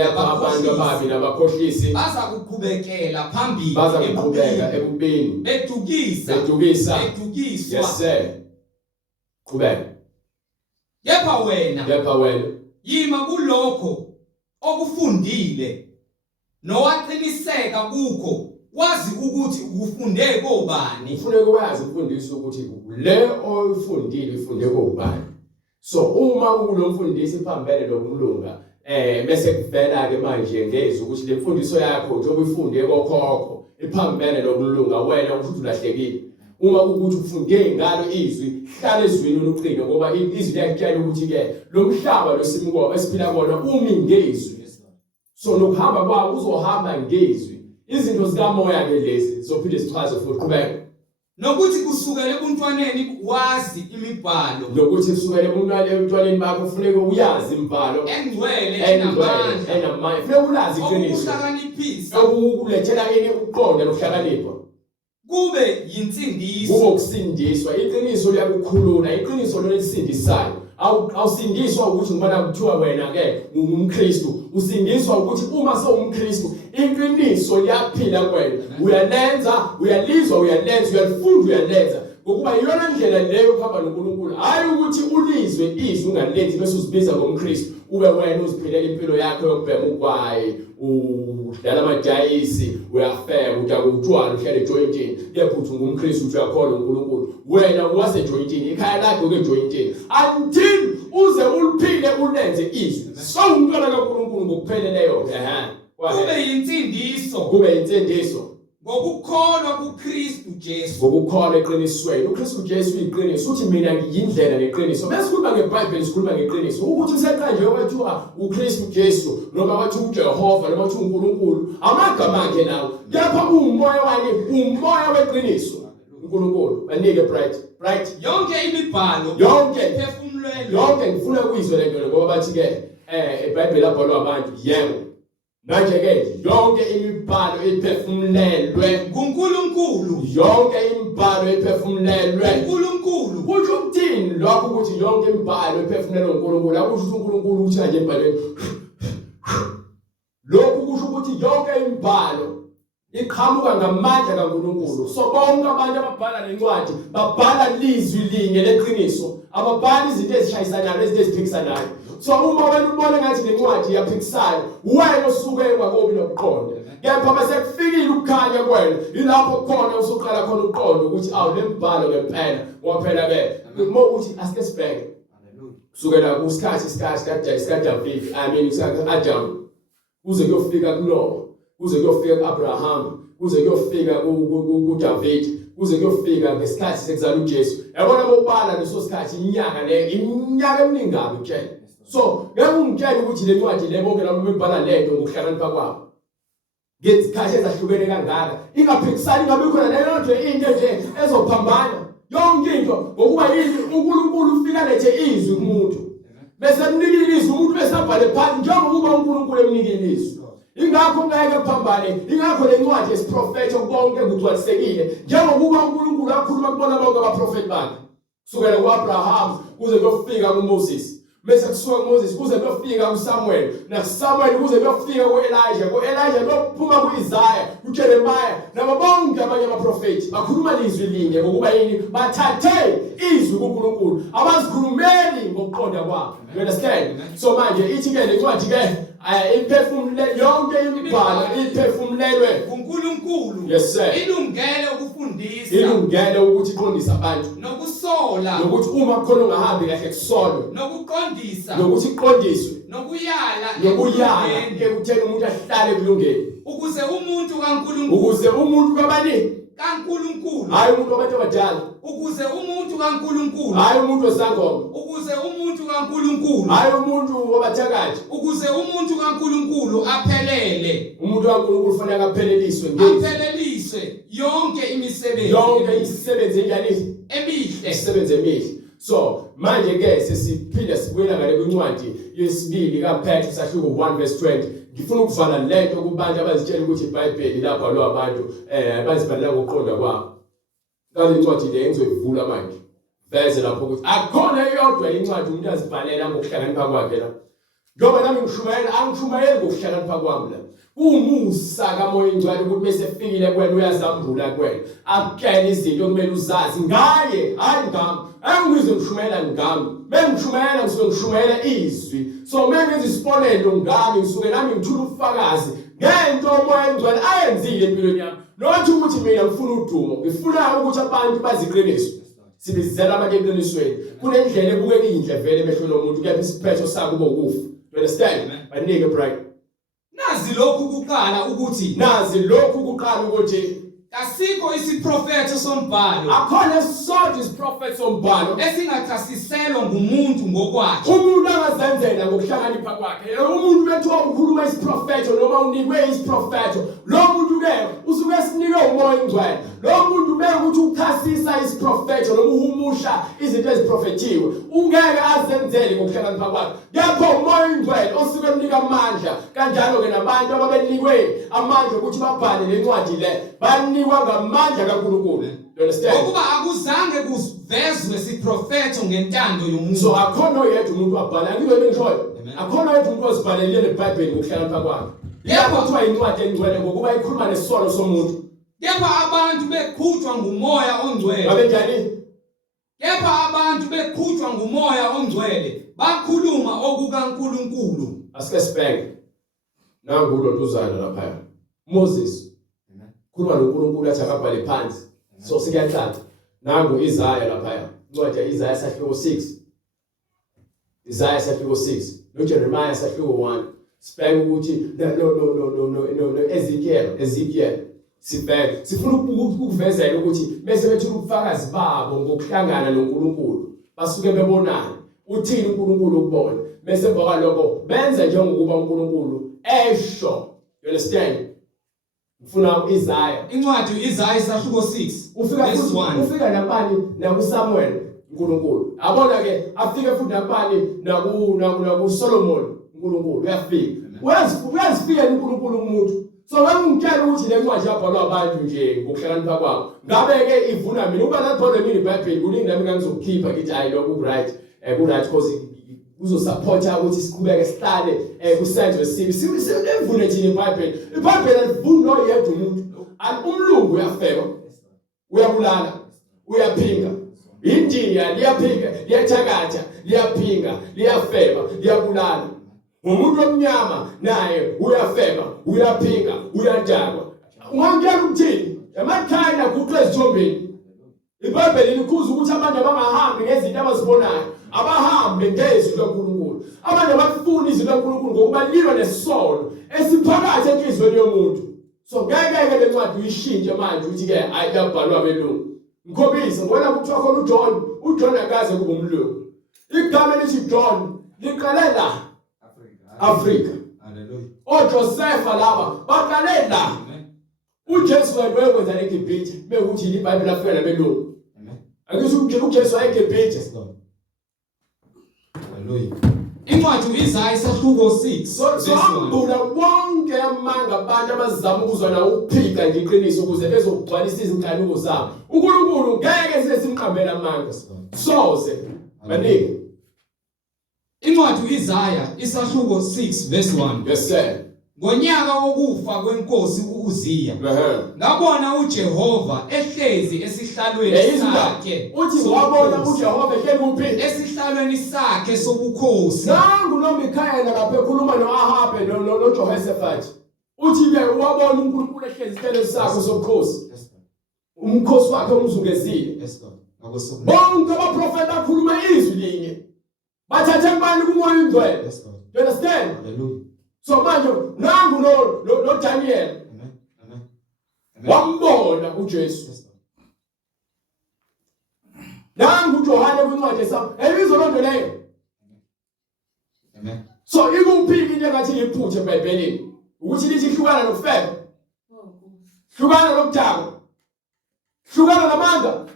nabakhohlisi baza kuqhubekela phambili ebubini, bedukiswa. Yes sir. Qhubeka. Kepha wena yima kulokho okufundile nowaqiniseka kukho, wazi ukuthi ukufunde kobani. Kufuneka wazi ukufundisa ukuthi le oyifundile ufunde kobani. So uma kulo mfundisi phambene lokulunga bese kuvela ke manje ngezwe ukuthi le mfundiso yakho njengoba uyifunde kokhokho iphambene lokulunga, wena ufuthi ulahlekile. Uma ukuthi ufunde ngalo izwi, hlala ezwini oluqine, ngoba izwi liyakutshela ukuthi ke lo mhlaba losimko esiphila kona umi ngezwi. So nokuhamba kwawo uzohamba ngezwi. Izinto zikamoya ke lezi zophinde sichaze futhi qhubeka. Nokuthi kusukela ebuntwaneni wazi imibhalo. Nokuthi kusukela ebuntwaneni bakho kufuneka uyazi imibhalo engcwele enamandla. Kufuneka ulazi iqiniso. Ukuhlakaniphisa. Okulethela ini ukuqonda nokuhlakanipha. Kube yinsindiso. Kube ukusindiswa. Iqiniso liyakukhulula, iqiniso lelisindisayo. Awusindiswa ukuthi ngibona kuthiwa wena ke ungumKristu. Usindiswa ukuthi uma sewumKristu iqiniso liyaphila kuwena. Uyalizwa, uyalifunda, uyalenza. Ngokuba iyona ndlela leyo yokuhamba noNkulunkulu. Hayi ukuthi ulizwe izwi ungalenzi bese uzibiza ngomKristu. Ube wena uziphilela impilo yakho yokubhema ugwayi, udlala amadayisi, uyafeka, utshwala, uhlale ejointini. Kepha uthi ngumKristu, uthi uyakholwa uNkulunkulu. Wena wasejointini, ikhaya lakho ke-jointini. Until uze uliphile ulenze izwi. So umntwana kaNkulunkulu ngokupheleleyo. Kube yinsindiso. Ngokukholwa kuKristu Jesu. Ngokukholwa eqinisweni. uKristu Jesu uyiqiniso. Uthi mina ngiyindlela neqiniso. Bese sikhuluma ngeBhayibheli, sikhuluma ngeqiniso. Ukuthi useqanje wethiwa uKristu Jesu, noma wathi uJehova, noma wathi uNkulunkulu, amagama akhe nawo. Kepha umoya wakhe, umoya weqiniso. uNkulunkulu banike bright. Yonke imibhalo, yonke ngifuna ukuyizwa le nto ngoba bathi ke eBhayibheli abhalwa abantu. Yebo. Manje ke yonke imibhalo ephefumulelwe nguNkulunkulu. Yonke imibhalo ephefumulelwe nguNkulunkulu. Kusho ukuthini lokho ukuthi yonke imibhalo ephefumulelwe nguNkulunkulu? Akusho ukuthi uNkulunkulu uthi nje embhalweni. Lokhu kusho ukuthi yonke imibhalo iqhamuka ngamandla kaNkulunkulu. So bonke abantu ababhala lencwadi babhala lizwi linye leqiniso. Ababhali izinto ezishayisanayo, izinto eziphikisanayo. So uma wena ubona ngathi lencwadi iyaphikisana, wena osuke engakobi nokuqonda. Kepha bese kufikile ukukhanya kwena, ilapho khona usuqala khona ukuqonda ukuthi awu le mbhalo ngempela ngophela ke. Uma uthi asike sibheke. Kusukela kusikhathi kaDavid, Adam, kuze kuyofika kuNoah, kuze kuyofika kuAbraham, kuze kuyofika kuDavid, kuze kuyofika ngesikhathi sekuzala uJesu. Yabona bobala leso sikhathi iminyaka eminingi kabi utshela. So ngeke ungitshele ukuthi le ncwadi le bonke labo bebhala lento ngokuhlakanipha kwabo. Ngezikhathi ezahlukene kangaka ingaphikisani, ngabe khona leyo nje into nje ezophambana. Yonke into ngokuba uNkulunkulu ufika lethe izwi kumuntu. Bese emnikile izwi umuntu bese abhale phansi njengoba uNkulunkulu emnikile izwi. Ingakho ngeke kuphambane, ingakho le ncwadi yesiprofethi konke kugcwalisekile njengoba uNkulunkulu akhuluma kubona bonke abaprofeti bakhe. Kusukela kuAbraham kuze kuyofika kuMoses. Bese kusuka kuMoses kuze kuyofika kuSamuel, nakuSamuel kuze kuyofika kuElijah kuyophuma kuIsaiah, kuJeremiah, nabo bonke abanye abaprofeti bakhuluma lizwi linye ngokuba yini bathathe izwi kuNkulunkulu, abazikhulumeli ngokuqonda kwabo. You understand? So manje ithi ke le ncwadi ke iphefumule yonke imibhalo iphefumulelwe nguNkulunkulu. Yes sir. Ilungele ukufundisa, ilungele ukuthi iqondise abantu, nokusola, nokuthi uma khona ungahambi kahle kusolwe, nokuqondisa, nokuthi iqondiswe, nokuyala ekutheni umuntu ahlale ekulungeni ukuze umuntu kaNkulunkulu ukuze umuntu kabani kaNkulunkulu hayi umuntu wabantu abadala ukuze umuntu kaNkulunkulu hayi umuntu wesangoma ukuze umuntu kaNkulunkulu hayi umuntu wabathakathi ukuze umuntu kaNkulunkulu aphelele umuntu kaNkulunkulu kufanele apheleliswe apheleliswe yonke imisebenzi enjani emihle imisebenzi emihle. So manje ke sesiphila sibuyela ngale kwincwadi yesibili kaPetru sahluko 1 verse 20. Ngifuna ukuvala lento kubantu abazitshela ukuthi iBhayibheli lapha lo abantu bazibhalela ngoqonda kwabo. Ngale incwadi le engizoyivula manje. Veze lapho ukuthi akhona eyodwa incwadi umuntu azibhalela ngokuhlakanipha kwakhe la. Ngoba nami angishumayeli ngokuhlakanipha kwami la. Umusa kaMoya Ingcwele ukuthi bese fikile kwena uyazambula kwena. Akukele izinto kumele uzazi ngaye hayi ngami. Angizwe ngishumela ngami. Bengishumela ngisuke ngishumela izwi. So mengenza isibonelo ngami ngisuke nami ngithula ubufakazi ngento uMoya Ingcwele ayenzile empilweni yami. Nothi ukuthi mina ngifuna udumo. Ngifuna ukuthi abantu baziqiniso. Sibizela abantu eqinisweni. Kunendlela ebukeka inhle vele emehlweni omuntu kepha isiphetho sakho bokufa. You understand? Banike bright. Nazi lokhu kuqala ukuthi kasikho isiprofeto sombhalo akhona sodwa isiprofeto sombhalo esingachasiselwa ngumuntu ngokwakhe umuntu angazenzela ngokuhlakanipha kwakhe umuntu bethiwa ukhuluma isiprofeto noma unikwe isiprofeto lo muntu ke usuke sinikwe uMoya Ingcwele lo muntu beke ukuthi ukhasisa isiprofeto noma uhumusha izinto eziprofetiwe ungeke azenzele ngokuhlakanipha kwakhe kepha uMoya Ingcwele osuke emnika amandla kanjalo ke nabantu ababenikwe amandla ukuthi babhale lencwadi le banikwa ngamandla kaNkulunkulu. You understand? Ukuba akuzange kuvezwe isiprofeto ngentando yomuntu. So akhona yedwa umuntu wabhala ngibe bengishoyo. Akhona yedwa umuntu ozibhalele leBhayibheli ngokuhlakanipha kwakhe. Yebo kuthiwa incwadi engcwele ngokuba ikhuluma nesono somuntu. Kepha abantu beqhutshwa nguMoya Ongcwele. Babenjani? Kepha abantu beqhutshwa nguMoya Ongcwele bakhuluma okukaNkulunkulu. Asike sibheke. Nangu lo ntuzana lapha. Moses. Khuluma noNkulunkulu athi akabhale phansi. So sikuyacaca. Nangu Isaiah lapha. Incwadi yaIsaiah sahluko 6. Isaiah sahluko 6. NoJeremiah sahluko 1. Sibheke ukuthi no Ezekiel. Sibheke. Sifuna ukuvezela ukuthi bese bethula ubufakazi babo ngokuhlangana noNkulunkulu. Basuke bebonana. Uthini uNkulunkulu ukubona. Bese emva kwalokho benze njengokuba uNkulunkulu esho. You understand? Ufuna Isaiah. Incwadi uIsaiah sahluko 6. Ufika nabani nakuSamuel uNkulunkulu. Abona ke afike futhi nabani naku Solomon uNkulunkulu uyafika. Uyazifika uNkulunkulu umuntu. So ngangitshela ukuthi le ncwadi yabhalwa abantu nje ngokuhlakanipha kwabo. Ngabe ke ivuna mina uba lapho mina iBhayibheli kuningi nami ngizokukhipha ngithi hayi lokhu right because uzosupporta ukuthi siqhubeke sihlale kusenzo esibi sivune thina iBhayibheli. iBhayibheli alivuni noyedwa umuntu. Umlungu uyafeba. Uyabulala. Uyaphinga. Indiya liyaphinga, liyathakatha, liyaphinga, liyafeba, liyabulala. Umuntu omnyama naye uyafeba, uyaphinga, uyadakwa. Ungangena ukuthini? Emakhaya kuqe ezithombeni. iBhayibheli likhuza ukuthi abantu abangahambi ngezinto abazibonayo, abahambe ngezwi likaNkulunkulu. Abantu abafuna izwi likaNkulunkulu ngokuba liba nesono esiphakathi enhlizweni yomuntu. So ngeke le ncwadi uyishintshe manje ukuthi ke ayabhalwa abelungu. Ngikhombisa ngibona kuthiwa khona uJohn akaze kuba umlungu. Igama lithi John liqale la Africa. Hallelujah. oJoseph laba baqale la. uJesu wayekwenza eGibhithe bekuthi iBhayibheli afika nabelungu. Amen. Akuzukho uJesu eGibhithe. Hallelujah. Incwadi uIsaiah sahluko 6. So ambula wonke amanga abantu abazama ukuzwa na ukuphika ngeqiniso ukuze bezokugcwalisa izinkanuko zabo. uNkulunkulu ngeke sisimqambela amanga. Soze banike. Incwadi uIsaiah isahluko 6 verse 1. Yes sir. Ngonyaka wokufa kwenkosi uUziya ngabona uJehova ehlezi esihlalweni sakhe. Uthi wabona uJehova ehleli kuphi? Esihlalweni sakhe sobukhosi. Nangu noMikhaya lapha ekhuluma noAhabe noJehoshaphat. Uthi ke wabona uNkulunkulu ehlezi esihlalweni sakhe sobukhosi. Umkhosi wakhe umzungezile. Yes God. Bonke abaprofeti akhuluma izwi linye. bathathe kubani kumoya ingcwele. Yes, Lord. You understand? Hallelujah. So manje nangu no Daniel Amen. Amen. Amen. wambona uJesu. Yes, Lord. Nangu uJohane kwincwadi yesaba. Ebizwa lonto leyo. Amen. So ikuphiki into engathi iphuthe eBhayibhelini. Ukuthi lithi hlukana nokufeba. Hlukana nokudaka. Hlukana namanga.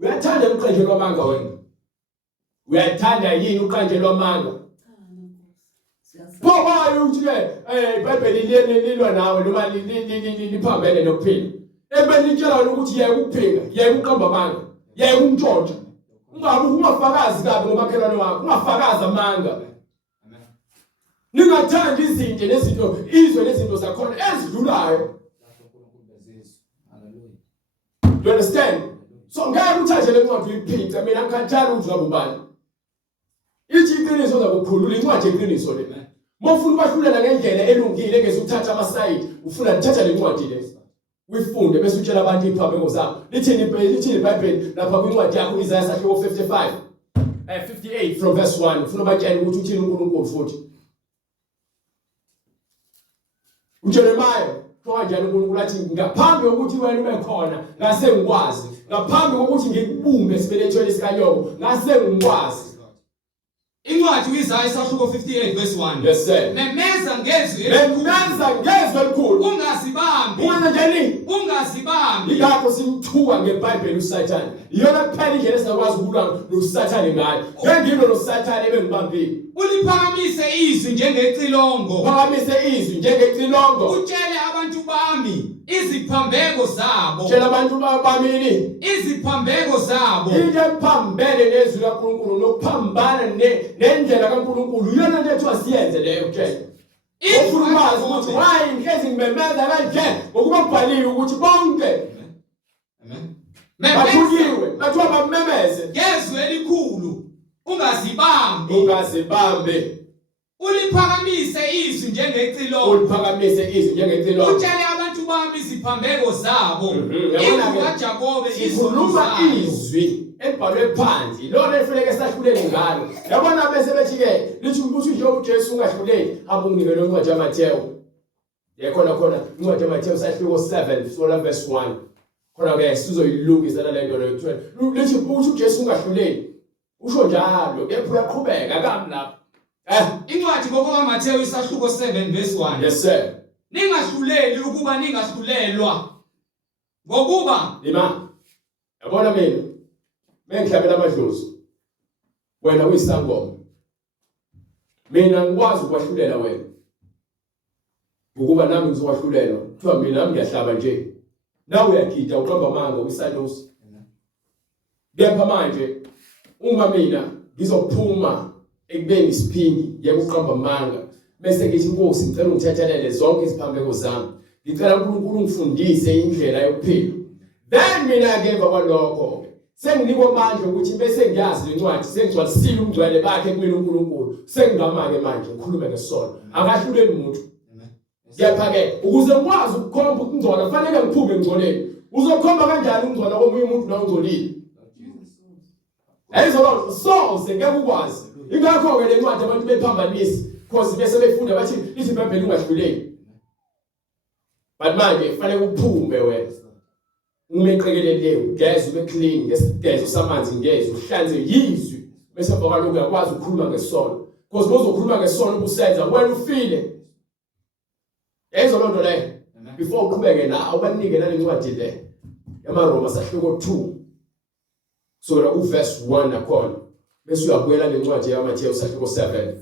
Uyathanda uqanje lwamanga wena. Uyathanda yini uqanje lwamanga? Phoba uthi ke iBhayibheli lilwa nawe noma liphambene nokuphila. Ebelitshela ukuthi yeke ukuphila, yeke uqamba amanga, yeke untshontsha. Ungabe ungafakazi kabi ngomakhelwane wakho, ungafakaza amanga. Ningathanda izinto nezinto izwe nezinto zakhona ezidlulayo. You understand? So ngeke uthathe le ncwadi uyiphica mina ngikhathala uzwa ubani. Ithi iqiniso zakukhulula incwadi yeqiniso le. Mofuna ubahlulela ngendlela elungile engeze uthatha amasayidi ufuna uthatha le ncwadi le. Uyifunde bese utshela abantu iphambeko zabo. Lithini iBhayibheli lapha kwincwadi yakho Isaiah sahluko 58 from verse 1 ufuna ubatshela ukuthi uthini uNkulunkulu futhi. uJeremiah kanjani uNkulunkulu athi ngaphambi kokuthi wena ube khona ngase ngikwazi ngaphambi kokuthi ngikubumbe esibelethweni sikaYobo ngase ngikwazi. Incwadi uIsaiah sahluko 58 verse 1. Yes sir. Memeza ngezwi elikhulu. Ungazibambi. Ungenza njani? Ungazibambi. Ingakho simthuka ngeBhayibheli uSathane. Iyona kuphela indlela esingakwazi ukulwa noSathane ngayo. Ngengilo noSathane ebengibambile. Uliphakamise izwi njengecilongo. Phakamise izwi njengecilongo. Utshele abantu bami iziphambeko zabo. Tshela abantu bamini iziphambeko zabo. Into ephambene nezwi likaNkulunkulu nokuphambana nendlela kaNkulunkulu iyona nto ethiwa siyenze leyo tshela. Ufuna ukwazi ukuthi why ngezi ngimemeza kanje ngokuba kubhaliwe ukuthi bonke Amen. bathukiwe bathiwa bamemeze ngezwi elikhulu ungazibambi. Ungazibambe. Uliphakamise izwi njengecilongo. Uliphakamise izwi njengecilongo. Utshele abantu bami iziphambeko zabo. Yabona kaJakobe sikhuluma izwi ebhalwe phansi lona efanele sahlulele ngalo. Yabona bese bethi ke lithi ukuthi nje uJesu ungahluleli hamba unginike lo ncwadi yaMathewu. Khona incwadi yaMathewu sahluko 7 sola verse 1. Khona ke sizoyilungisa le nto leyo 12. Lithi ukuthi uJesu ungahluleli. Usho njalo kepha uyaqhubeka kami lapha. Incwadi KwaMathewu isahluko 7 verse 1. Yes sir. Ningahluleli ukuba ningahlulelwa. Ngokuba yabona mina mengihlabela amadlozi wena uyisangoma. Mina ngikwazi ukwahlulela wena. Ukuba nami ngizokwahlulela. Kuthiwa mina nami ngiyahlaba nje. Nawe uyagida uqamba amanga uyisalusi. Kepha manje uma mina ngizophuma ekubeni isiphingi yekuqamba amanga bese ngithi Nkosi ngicela ungithethelele zonke iziphambeko zami. Ngicela uNkulunkulu ungifundise indlela yokuphila. Then mina ngemva kwalokho senginikwa amandla ukuthi bese ngiyazi lencwadi sengigcwalisile umgcwele bakhe kumina uNkulunkulu. Sengingama-ke manje ngikhulume ngesono. Akahluleli umuntu. Kepha-ke ukuze ngikwazi ukukhomba ukungcola kufanele ngiphume engcoleni. Uzokhomba kanjani ukungcola komunye umuntu na ungcolile? Ayizolo soze ngeke ukwazi. Ingakho-ke le ncwadi abantu bephambanisa because bese befunda bathi lithi iBhayibheli ungahluleli. But manje kufanele uphume wena. Umeqekelele ugeze ube clean ngesigezo samanzi ngeze uhlanze yizwi bese emva kwalokho uyakwazi ukukhuluma ngesono. Because bozokhuluma ngesono ubusenza wena ufile. Ayizolo nto leyo. Before uqhubeke na awubanike nale ncwadi le. YamaRoma sahluko 2. So uverse 1 nakhona bese uyabuyela lencwadi yaMathewu sahluko 7.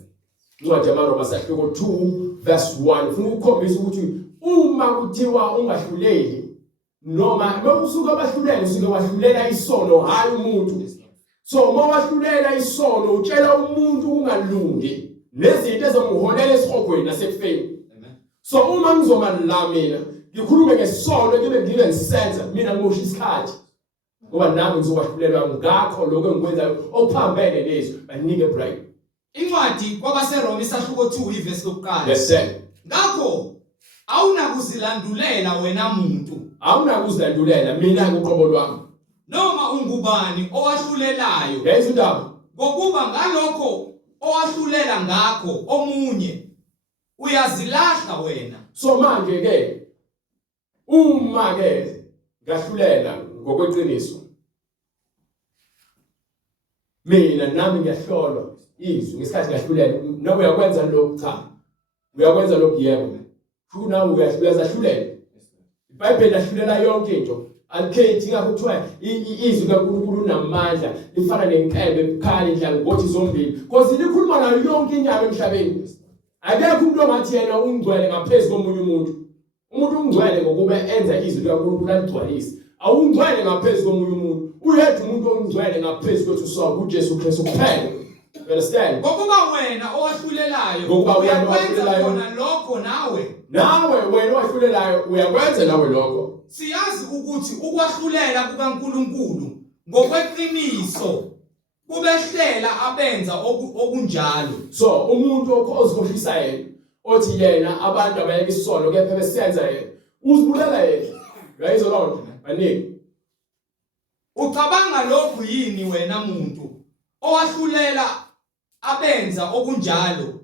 Incwadi yaMaroma sahluko 2 verse 1 ufuna ukukhombisa ukuthi uma kuthiwa ungahluleli noma usuke abahluleli usuke wahlulela isono hayi umuntu. So uma wahlulela isono utshela umuntu ungalungi nezinto ezomholela esihogweni nasekufeni. So uma ngizoma la mina ngikhulume ngesono ngibe ngisenza mina ngimosha isikhathi. Ngoba nami ngizokwahlulela ngakho lokho engikwenzayo okuphambene lezwi banike break. Incwadi kwabaseRoma isahluko 2 iverse lokuqala. Yes sir. Ngakho awunakuzilandulela wena muntu. Awunakuzilandulela mina ngoqobo lwami. Noma ungubani owahlulelayo. Yayizo indaba. Ngokuba ngalokho owahlulela ngakho omunye uyazilahla wena. So manje ke uma ke ngahlulela ngokweqiniso mina nami ngiyahlolwa izwi ngesikhathi ngahlulela noma uyakwenza lokho cha uyakwenza lokho yebo kuna uyazahlulela iBhayibheli lahlulela yonke into alikhethi ngakho kuthiwa izwi kaNkulunkulu namandla lifana nenkembe ebukhali nhlangothi zombili because likhuluma nayo yonke inyama emhlabeni akekho umuntu ongathi yena ungcwele ngaphezulu komunye umuntu ungcwele ngokuba enza izwi likaNkulunkulu aligcwalise awungcwele ngaphezulu komunye umuntu uyedwa umuntu ongcwele ngaphezulu kwethu sonke uJesu Kristu kuphela. You understand? Ngokuba wena owahlulelayo ngokuba uyakwenza khona lokho nawe wena owahlulelayo uyakwenza nawe lokho. Siyazi ukuthi ukwahlulela kukaNkulunkulu ngokweqiniso kubehlela abenza okunjalo. So umuntu ozikhohlisa yena othi yena abantu abayeka isono kepha besenza yena uzibulela yena. Uyayizwa lonto baningi. Ucabanga lokhu yini wena muntu owahlulela abenza okunjalo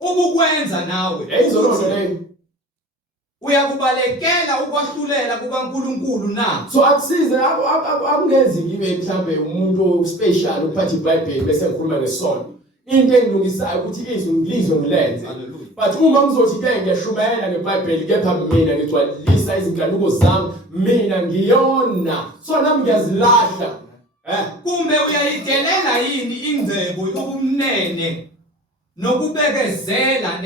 ubukwenza nawe? Uyayizwa lonto leyo. Uyakubalekela ukwahlulela kukaNkulunkulu na? So akusize akungezi ngibe mhlambe umuntu special uphatha iBhayibheli bese ngikhuluma ngesono. Into engilungisayo ukuthi izwi ngilizwe ngilenze. But uma ngizothi ke ngiyashumayela ngeBhayibheli kepha mina ngigcwalisa izinkanuko zami mina ngiyona so nami ngiyazilahla. Kumbe uyayidelela yini ingcebo yobumnene nokubekezela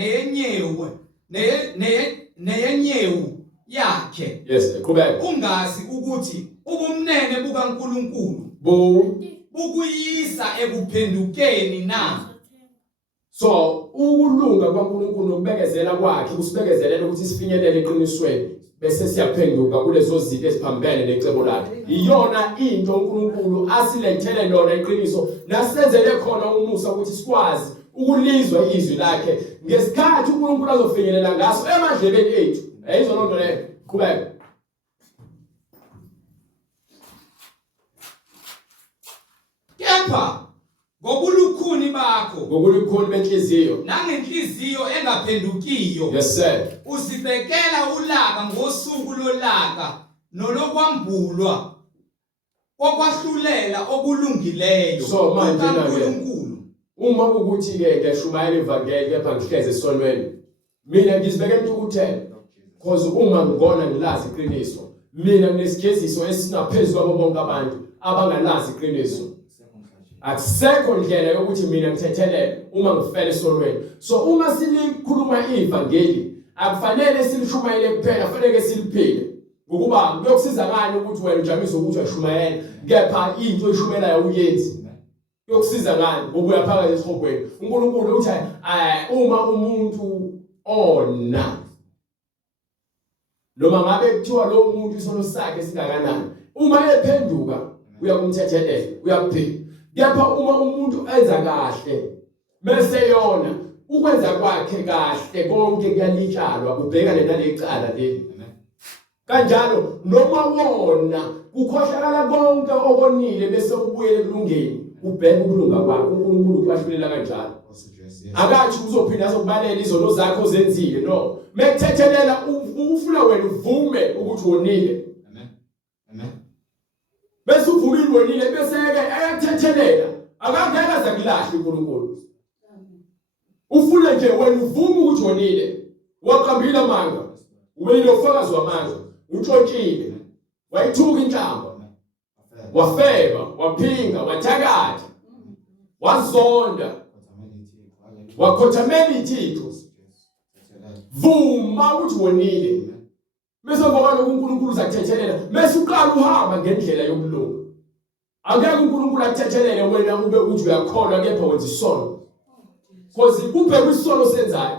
neyenyewu yakhe? Yes, qhubeka. Ungazi ukuthi ubumnene bukaNkulunkulu bukuyisa ekuphendukeni na? So ukulunga kwaNkulunkulu nokubekezela kwakhe kusibekezelela ukuthi sifinyelele eqinisweni bese siyaphenduka kulezo zinto eziphambene necebo lakhe. Iyona into uNkulunkulu asilethele lona iqiniso nasenzele khona umusa ukuthi sikwazi ukulizwa izwi lakhe ngesikhathi uNkulunkulu azofinyelela ngaso emandlebeni ethu. Ayizwa lonto leyo. Qhubeka. Kepha ngobulukhuni bakho ngobulukhuni benhliziyo nangenhliziyo engaphendukiyo. Yes sir. Uzibekela ulaka ngosuku lolaka nolokwambulwa kokwahlulela okulungileyo. So manje uNkulunkulu uma ukuthi ke ngiyashumayela ivangeli kepha ngihleze esonweni mina ngizibeke entukuthelo because uma ngibona ngilazi iqiniso mina nginesijeziso esinaphezulu kwabo bonke abantu abangalazi iqiniso. Akusekho ndlela yokuthi mina ngithethelele uma ngifela esonweni. So uma silikhuluma ivangeli akufanele silishumayele kuphela kufanele siliphile ngokuba kuyokusiza ngani ukuthi wena ujamise ukuthi uyashumayela kepha into oyishumelayo uyenzi. Kuyokusiza ngani ngoba uyaphakaza esihogweni. uNkulunkulu uthi uma umuntu ona noma ngabe kuthiwa lo muntu isono sakhe singakanani uma ephenduka uyakumthethelela uyakuphila. Kepha uma umuntu enza kahle bese yona ukwenza kwakhe kahle konke kuyalitshalwa kubhekane nalecala leli. Kanjalo noma wona ukhohlakala konke okonile bese ubuyele kulungeni ubheke ukulunga kwakhe uNkulunkulu kwahlulela kanjalo. Akathi uzophinda azokubalela izono zakho zenzile no. Mekuthethelela ufuna wena uvume ukuthi wonile. Amen. Bese uvumile wonile bese ke ayakuthethelela akangeke azakulahle uNkulunkulu. Ufuna nje wena uvume ukuthi wonile waqambile amanga ubeyile ufakazi wamanga utshontshile wayithuka inhlamba wafeba waphinga wathakatha wazonda wakhothamela iThixo vuma ukuthi wonile bese ngoba uNkulunkulu uzakuthethelela bese uqala uhamba ngendlela yokulunga. Angeke uNkulunkulu akuthethelele wena ube uthi uyakholwa kepha wenza isono because ubheka isono senzayo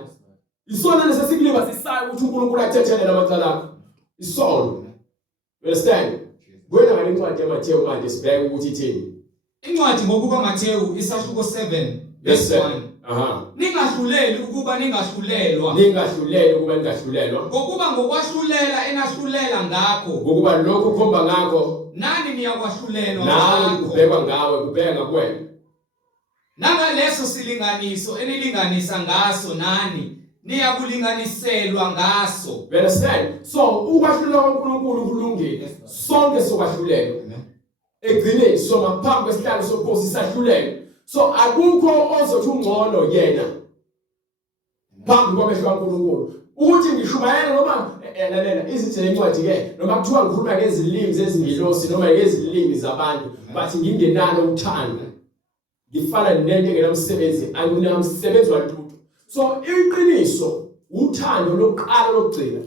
isono lesesikuliba sisayo ukuthi uNkulunkulu akuthethelele amacala akho isono. You understand? Wena ngale ncwadi yaMathewu manje sibheke ukuthi ithini incwadi ngokuba Mathewu isahluko 7 verse 1. Ningahluleli ukuba ningahlulelwa. Ningahluleli ukuba ningahlulelwa. Ngokuba ngokwahlulela enahlulela ngakho. Ngokuba lokho khomba ngakho nani niyakwahlulela nawe kubhekwa ngawe kubheka kuwena. Nangaleso silinganiso enilinganisa ngaso nani niyakulinganiselwa ngaso. You understand? So ukwahluleka kaNkulunkulu kulungile. Sonke sokwahluleka. Egcineni so maphambi kwesihlalo sobukhosi sahluleka. So akukho ozothi ungcono yena. Phambi kwamehlo kaNkulunkulu. Ukuthi ngishumayela noma lalela izinto encwadi ke noma kuthiwa ngikhuluma ngezilimi zezingilosi noma ngezilimi zabantu bathi ngingenalo uthando. Ngifana nento engenamsebenzi anginamsebenzi walutho. So iqiniso uthando lokuqala lokugcina.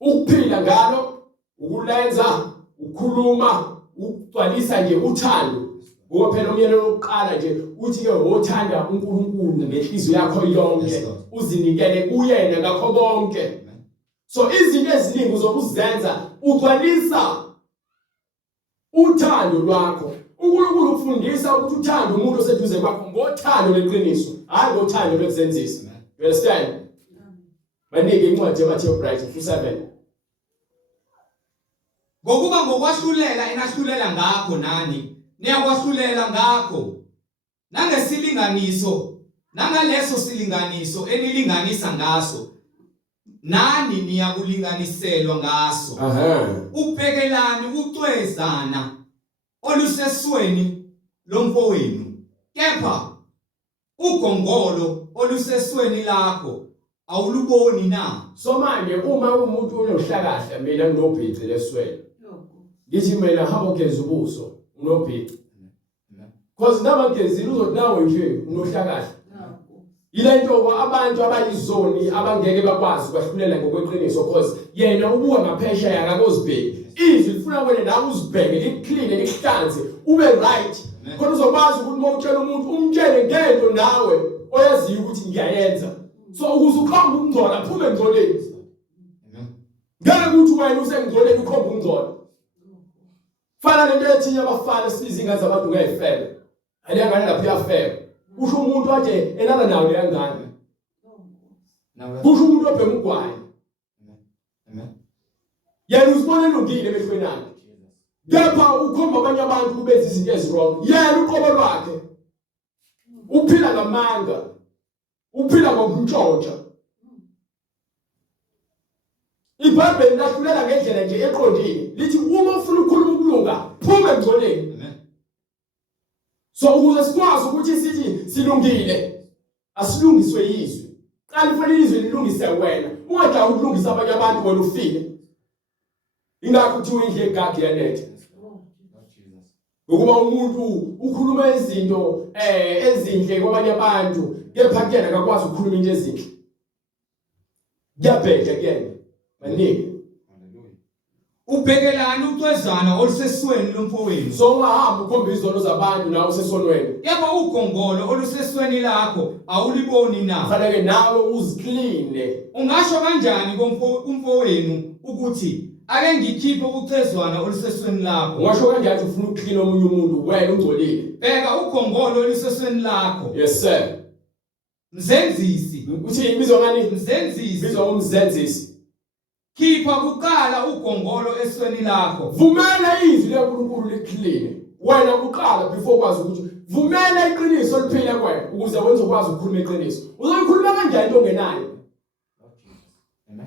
Ukuphila ngalo, ukulenza, ukukhuluma, ukugcwalisa nje uthando. Ngoba phela umyalelo wokuqala nje uthi ke wothanda uNkulunkulu ngenhliziyo yakho yonke, uzinikele kuyena ngakho konke. So izinto eziningi uzokuzenza ugcwalisa uthando lwakho. uNkulunkulu ufundisa ukuthi uthanda umuntu oseduze kwakho ngothando leqiniso, hayi ngothando lokuzenzisa. You understand? Manike incwadi yaMathewu 7. Ngokuba ngokwahlulela enahlulela ngakho nani niyakwahlulela ngakho. Nangaleso silinganiso enilinganisa ngaso nani niyakulinganiselwa ngaso. Ubhekelani ucwezana olusesweni lomfowenu, kepha ugongolo olusesweni lakho awuluboni na. So manje uma umuntu unohlakahla mina nginobhici leswele. Ngithi mina hamba ugeza ubuso unobhici. Because nabagezile uzothi nawe nje unohlakahla. Yilento abantu abayizoni abangeke bakwazi ukwahlulela ngokweqiniso because yena ubuka ngaphesha akakozibheki. Izwi lifuna wena nawe uzibheke likclean likuhlanze ube right. Khona uzokwazi ukuthi mawutshela umuntu umtshele ngento nawe oyaziyo ukuthi ngiyayenza. So ukuze ukhomba ukungcola phume engcoleni. Ngeke ukuthi wena usengcoleni ukhomba ukungcola. Fana lento ethi abafana sizinga zabantu ngayifela. Aliyangani lapha yafela. Kusho umuntu aje elala nawo leyangane. Kusho umuntu obhema ugwayi. Yena usibona elungile emehlweni akhe. Kepha ukhomba abanye abantu kubenza izinto ezirong. Yena uqobo lwakhe. Uphila ngamanga. Uphila ngokuntshontsha. IBhayibheli lahlulela ngendlela nje eqondile. Lithi uma ufuna ukukhuluma ukulunga, phuma engcoleni. So ukuze sikwazi ukuthi sithi silungile, asilungiswe yizwi. Qala kufanele izwi lilungise wena. Ungadla ukulungisa abanye abantu wena ufile. Ingakho kuthiwa indle egagi yanetha. Ukuba umuntu ukhuluma izinto ezinhle kwabanye abantu, kepha kuyena akakwazi ukukhuluma into ezinhle. Kuyabheka kuyena. Manike. Ubhekelani ucwezana olusesweni lomfowenu. So ungahamba ukhomba izono zabantu nawe usesonweni. Yaba ugongolo olusesweni lakho awuliboni na. Kufanele nawe uzikline. Ungasho kanjani kumfowenu ukuthi ake ngikhiphe ucwezana olusesweni lakho? Ungasho kanjani ufuna ukukline omunye umuntu wena ungcolile? Bheka ugongolo olusesweni lakho. Yes sir. Mzenzisi. Uthi ibizwa ngani? Mzenzisi. Ibizwa umzenzisi. Khipha kuqala ugongolo esweni lakho. Vumela izwi likaNkulunkulu likline. Wena kuqala before kwazi ukuthi vumela iqiniso liphile kwena ukuze wenze ukwazi ukukhuluma iqiniso. Uzoyikhuluma kanjani into ongenayo?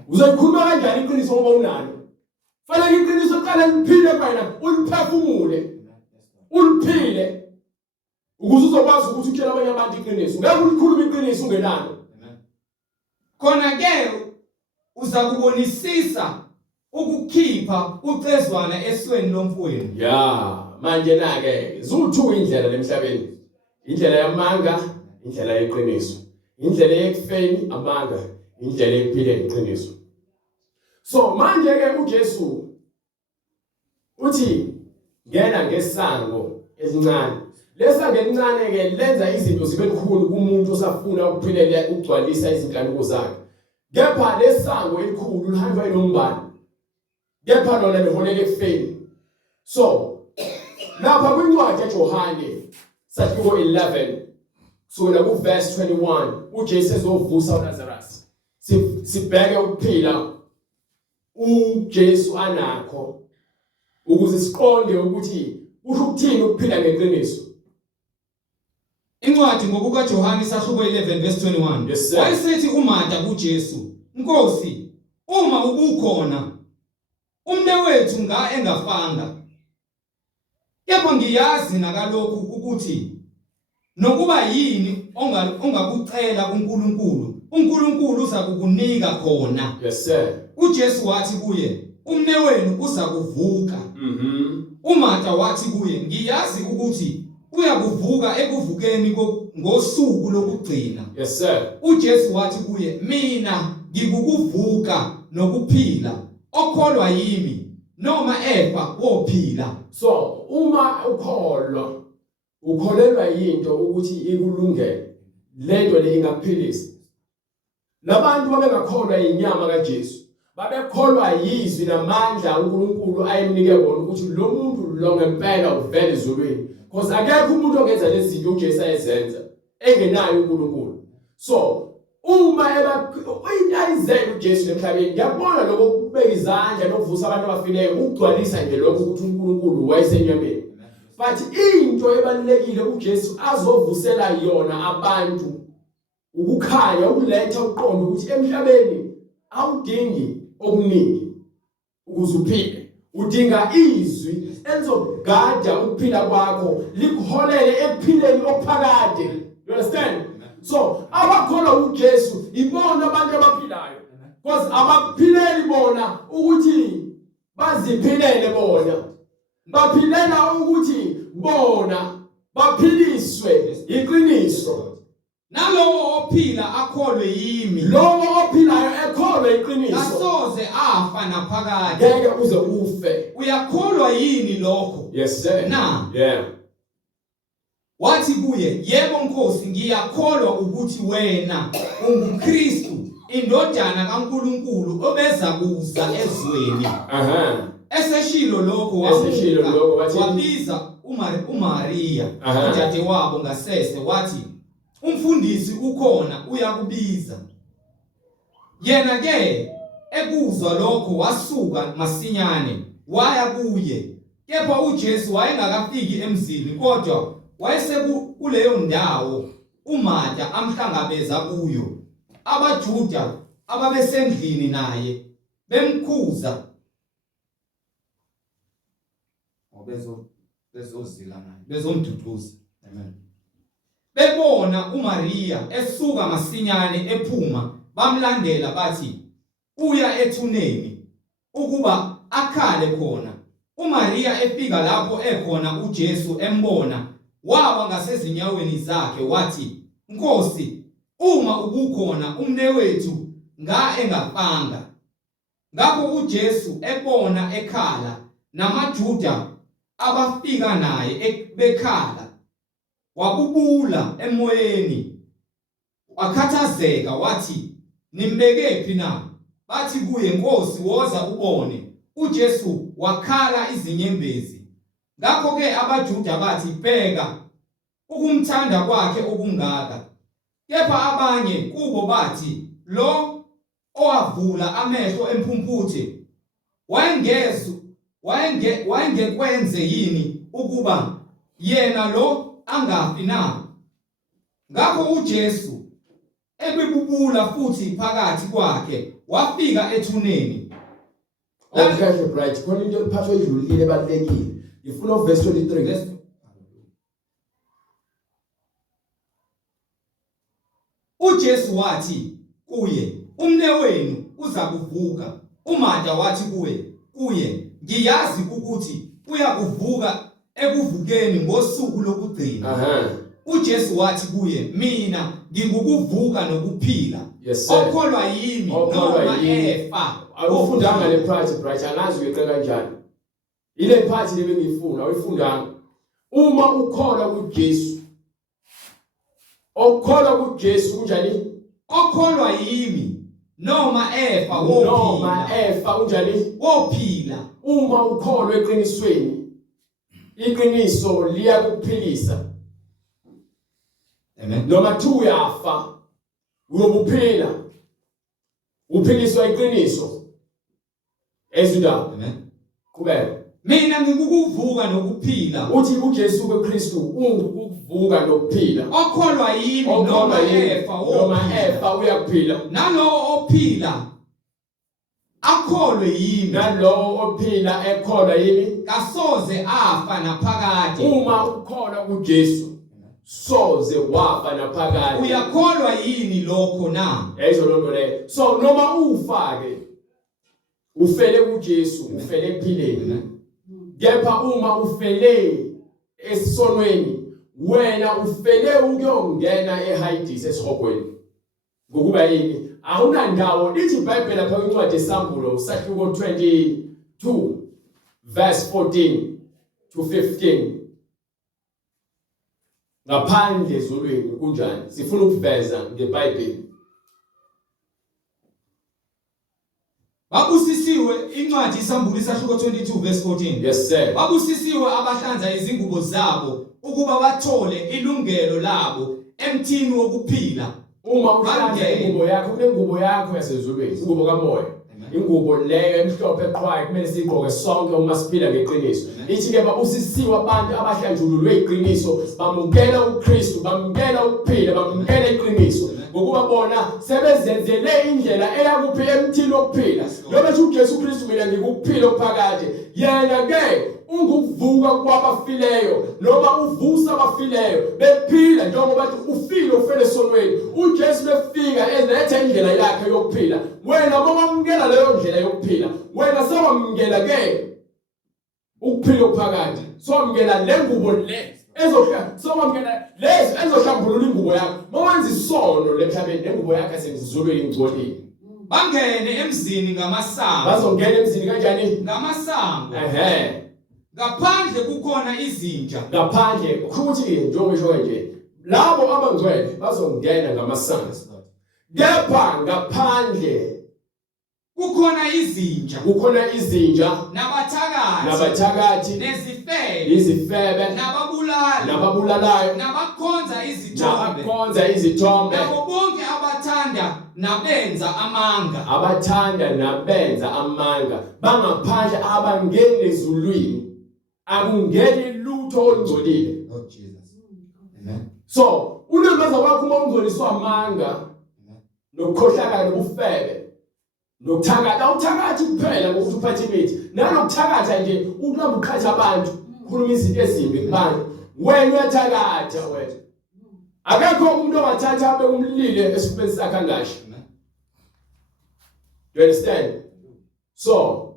Uzoyikhuluma kanjani iqiniso ngoba unalo? Fanele iqiniso liqala liphile kwena, uliphefumule. Uliphile. Ukuze uzokwazi ukuthi utshela abanye abantu iqiniso. Ngeke ulikhulume iqiniso ungenalo. Khona ke uza kubonisisa ukukhipha ucezwana esweni lomfowenu. Ya, manje na ke zuthu indlela lemhlabeni. Indlela yamanga, indlela yeqiniso. Indlela yekufeni amanga, indlela yephile iqiniso. So manje ke uJesu uthi ngena ngesango elincane. Lesango elincane ke lenza izinto zibe likhulu kumuntu osafuna ukuphilela ukugcwalisa izinkanuko zakhe. Kepha lesango elikhulu lihanjwa inombani. Kepha lona liholela ekufeni. So lapha kwincwadi kaJohane sahloko 11 kusukela kuverse 21 uJesu ezovusa uLazarus. Sibheke ukuphila uJesu anakho ukuze siqonde ukuthi usho ukuthini ukuphila ngeqiniso. Incwadi ngokuka Johane sahluko 11 verse 21. Yes, sir. Wayesethi uMatha kuJesu, Nkosi, uma ubukhona, umnewethu engafanga. Kepha ngiyazi nakalokhu ukuthi nokuba yini ongakucela kuNkulunkulu, uNkulunkulu uza kukunika khona. Yes, sir. uJesu wathi kuye, umnewenu uza kuvuka. uMatha wathi kuye, ngiyazi ukuthi uyakuvuka ekuvukeni ngosuku lokugcina. Yes, sir. uJesu wathi kuye, mina ngikukuvuka nokuphila, okholwa yimi noma efa wophila. So, uma ukholelwa into ukuthi ikulungele, lento le ingakuphilisa. Labantu babengakholwa inyama kaJesu, babekholwa yizwi namandla uNkulunkulu ayemnike wona ukuthi lo muntu lo ngempela uvela ezulwini. Because akekho umuntu ongenza lezi zinto uJesu ayezenza engenayo uNkulunkulu. So, uma uyayizela uJesu emhlabeni, ngiyabona lokho kubeka izandla nokuvusa abantu abafileyo, ukugcwalisa nje lokho ukuthi uNkulunkulu wayesenyameni. But into ebalulekile uJesu azovusela yona abantu ukukhanya, ukuletha uqondo ukuthi emhlabeni awudingi okuningi ukuze uphile. Udinga izwi elizogada ukuphila kwakho, likuholele ekuphileni okuphakade. You understand? So, abakholwa uJesu ibona abantu abaphilayo. Because abaphileli bona ukuthi baziphilele bona. Baphilela ukuthi bona baphiliswe iqiniso. Nalowo ophila akholwe yimi. Lowo ophilayo ekholwe iqiniso. Asoze afa naphakade. Ngeke uze ufe. Uyakholwa yini lokho? Yes, sir. Na. Yeah. Wathi kuye, yebo Nkosi, ngiyakholwa ukuthi wena unguKristu, indodana kaNkulunkulu obeza kuza ezweni. Eseshilo lokho wabiza uMaria, udadewabo ngasese, wathi, Umfundisi ukhona uyakubiza. Yena ke ekuzwa lokho wasuka masinyane waya kuye. Kepha uJesu wayengakafiki emzini, kodwa wayesekuleyo ndawo uMatha amhlangabeza kuyo. AbaJuda ababesendlini naye bemkhuza bezozila naye, bezomduduza. Amen. Bebona uMaria esuka masinyane ephuma, bamlandela bathi, uya ethuneni ukuba akhale khona. uMaria efika lapho ekhona uJesu embona, wawa ngasezinyaweni zakhe wathi, Nkosi, uma ubukhona umnewethu engafanga. Ngakho uJesu ebona ekhala, namaJuda abafika naye bekhala, wabubula emoyeni, wakhathazeka wathi, nimbekephi na? Bathi kuye, Nkosi, woza ubone. uJesu wakhala izinyembezi. Ngakho ke abaJuda bathi, bheka ukumthanda kwakhe okungaka. Kepha abanye kubo bathi, lo owavula amehlo emphumputhe wayengekwenze yini ukuba yena lo angafi na? Ngakho uJesu ebebubula futhi phakathi kwakhe wafika ethuneni. Okay, right. Khona into ephathwa idlulile ebalekile. Ngifuna uverse 23. uJesu wathi kuye, umnewenu uza kuvuka. uMatha wathi kuye, ngiyazi ukuthi uyakuvuka ekuvukeni ngosuku lokugcina. uJesu wathi kuye, mina ngikukuvuka nokuphila. Yes, sir. Okholwa yimi noma efa. Awufundanga le part, right? Anazi uyeqe kanjani. Ile part le bengifuna, awuyifundanga. Uma ukholwa kuJesu, okholwa kuJesu unjani? Okholwa yimi noma efa unjani? Wophila. Uma ukholwa eqinisweni, iqiniso liyakuphilisa. Amen. Noma thu uyafa, uyobuphila. Uphiliswa iqiniso. Ezindaba. Amen. Qhubeka. Mina ngikukuvuka nokuphila. Uthi uJesu kweKristu ungukuvuka ukuvuka nokuphila okholwa yimi noma efa noma efa uyakuphila nalowo ophila akholwe yimi nalowo ophila ekholwa yimi kasoze afa naphakade uma ukholwa kuJesu soze wafa naphakade uyakholwa yini lokho na esho lonto le so noma ufake ufele kuJesu ufele ekuphileni kepha uma ufele esonweni wena ufele ukuyongena eHades esihogweni ngokuba yini awunandawo lithi iBhayibheli lapha kwincwadi yesambulo sahluko 22 verse 14 to 15 ngaphandle ezulwini kunjani sifuna ukuveza ngeBhayibheli babusisiwe incwadi isambulo isahluko 22 verse 14 yes sir babusisiwe abahlanza izingubo zabo ukuba bathole ilungelo labo emthini wokuphila uma uhlanza ingubo yakho kunengubo yakho yasezulwini ingubo kamoya ingubo leyo emhlophe eqhwayo kumele sigqoke sonke uma siphila ngeqiniso ithi ke babusisiwe abantu abahlanjululwe iqiniso bamukela uKristu bamukela ukuphila bamukela iqiniso ngokuba bona sebezenzele indlela eyakuphi emthini wokuphila noma ethi uJesu Kristu mina ngikuphila okuphakade yena ke ungukuvuka kwabafileyo noma uvusa abafileyo bephila njengoba bathi ufile ufele sonweni uJesu befika elethe indlela yakhe yokuphila wena mawamukela leyo ndlela yokuphila wena sawamukela ke ukuphila okuphakade sawamukela lengubo le sawamukela lezi ezohlambulula ingubo yakho mawenza isono lemhlabeni lengubo yakhe sengizulwe ingcolile bangene emzini ngamasango bazongena emzini kanjani ngamasango ngaphandle kukhona izinja ngaphandle ukuthi njengoba nje labo abangcwele bazongena ngamasango kepha ngaphandle kukhona izinja nabathakathi nezifebe nababulalayo nabakhonza izithombe nabo bonke abathanda nabenza amanga bangaphandle abangene ezulwini akungeni lutho olungcolile Lord Jesus amen so unemaza wakho uma ungcoliswa amanga nokukhohlakala nobufebe nokuthakatha awuthakathi kuphela ngokuthi uphathe imithi nanokuthakatha nje ukulamba uqhatha abantu ukhuluma izinto ezimbi kubantu wena uyathakatha wena akekho umuntu ongathatha abe umlile esifubeni sakhe angasho you understand so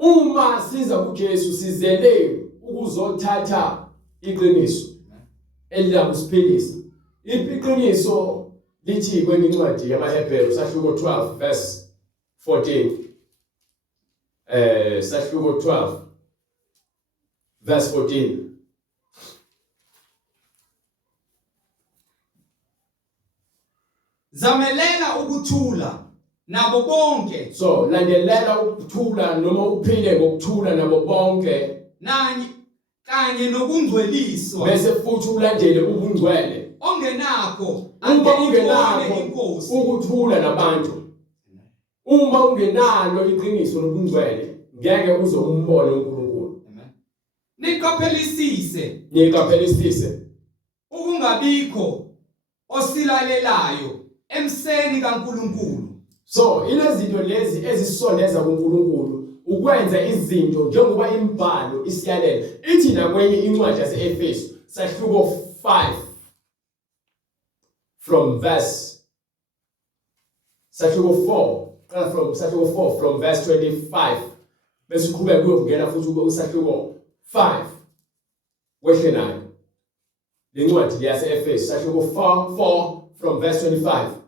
uma siza kuJesu sizele ukuzothatha iqiniso elilakusiphilisa iqiniso lithi kwenye incwadi yamaHebheru sahluko 12 verse 14 sahluko 12 verse 14 zamelela ukuthula nabo bonke so landelela ukuthula noma uphile ngokuthula nabo bonke kanye nokungcweliswa bese futhi ulandele ubungcwele ongenakho inkosi ukuthula nabantu uma ungenalo iqiniso nobungcwele ngeke uzombone uNkulunkulu niqaphelisise ukungabikho osilalelayo emseni kaNkulunkulu so ilezinto lezi ezisondeza kuNkulunkulu ukwenza izinto njengoba imibhalo isiyalela ithi nakwenye incwadi yase-Efesu sahluko 5 from verse sahluko 4 from verse 25 bese uqhubeka kuyongena futhi usahluko 5 wehle nayo le ncwadi yase-Efesu sahluko 4 from verse 25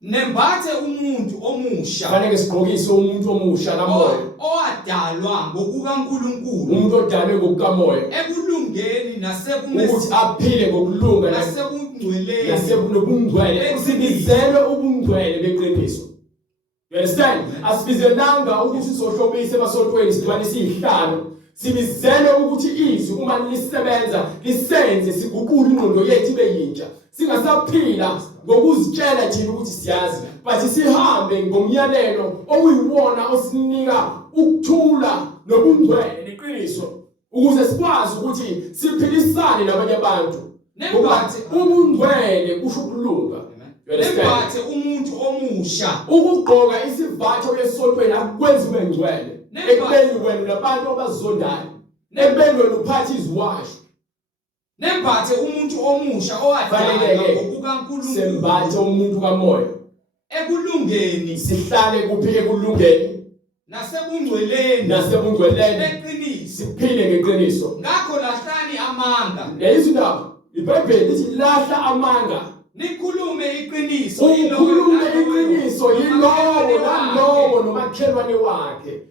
nembathe umuntu omusha fanele sigqokise umuntu omusha kamoya owadalwa ngokukaNkulunkulu umuntu odalwe ngokukamoya ekulungeni ukuthi aphile ngokulunga nasekungcweleni nasekunobungcwele usibizelwe ubungcwele beqiniso you understand asibizelanga ukuthi sizohlobise emasontweni sidwanise izihlalo sibizelwe ukuthi izwi uma lisebenza lisenze siguqule ingqondo yethu ibe yintsha singasaphila ngokuzitshela thina ukuthi siyazi but sihambe ngomyalelo oyiwona osinika ukuthula nobungcwele neqiniso ukuze sikwazi ukuthi siphilisane nabanye abantu. Nempathe Ubungcwele kusho ukulunga. nempathe umuntu omusha Ukugqoka isivatho esontweni akwenzi ube ngcwele. Ekubeni wena nabantu abazondayo. Ekubeni wena uphatha iziwasho. nempathe umuntu omusha owadalwa ngokukaNkulunkulu sembathe umuntu kamoya. ekulungeni Sihlale kuphi ekulungeni nasebungcweleni beqiniso. Siphile ngeqiniso. ngakho lahlani amanga Yayizindaba. iBhayibheli lithi lahla amanga. nikhulume iqiniso Ukhulume iqiniso yilowo nalowo nomakhelwane wakhe.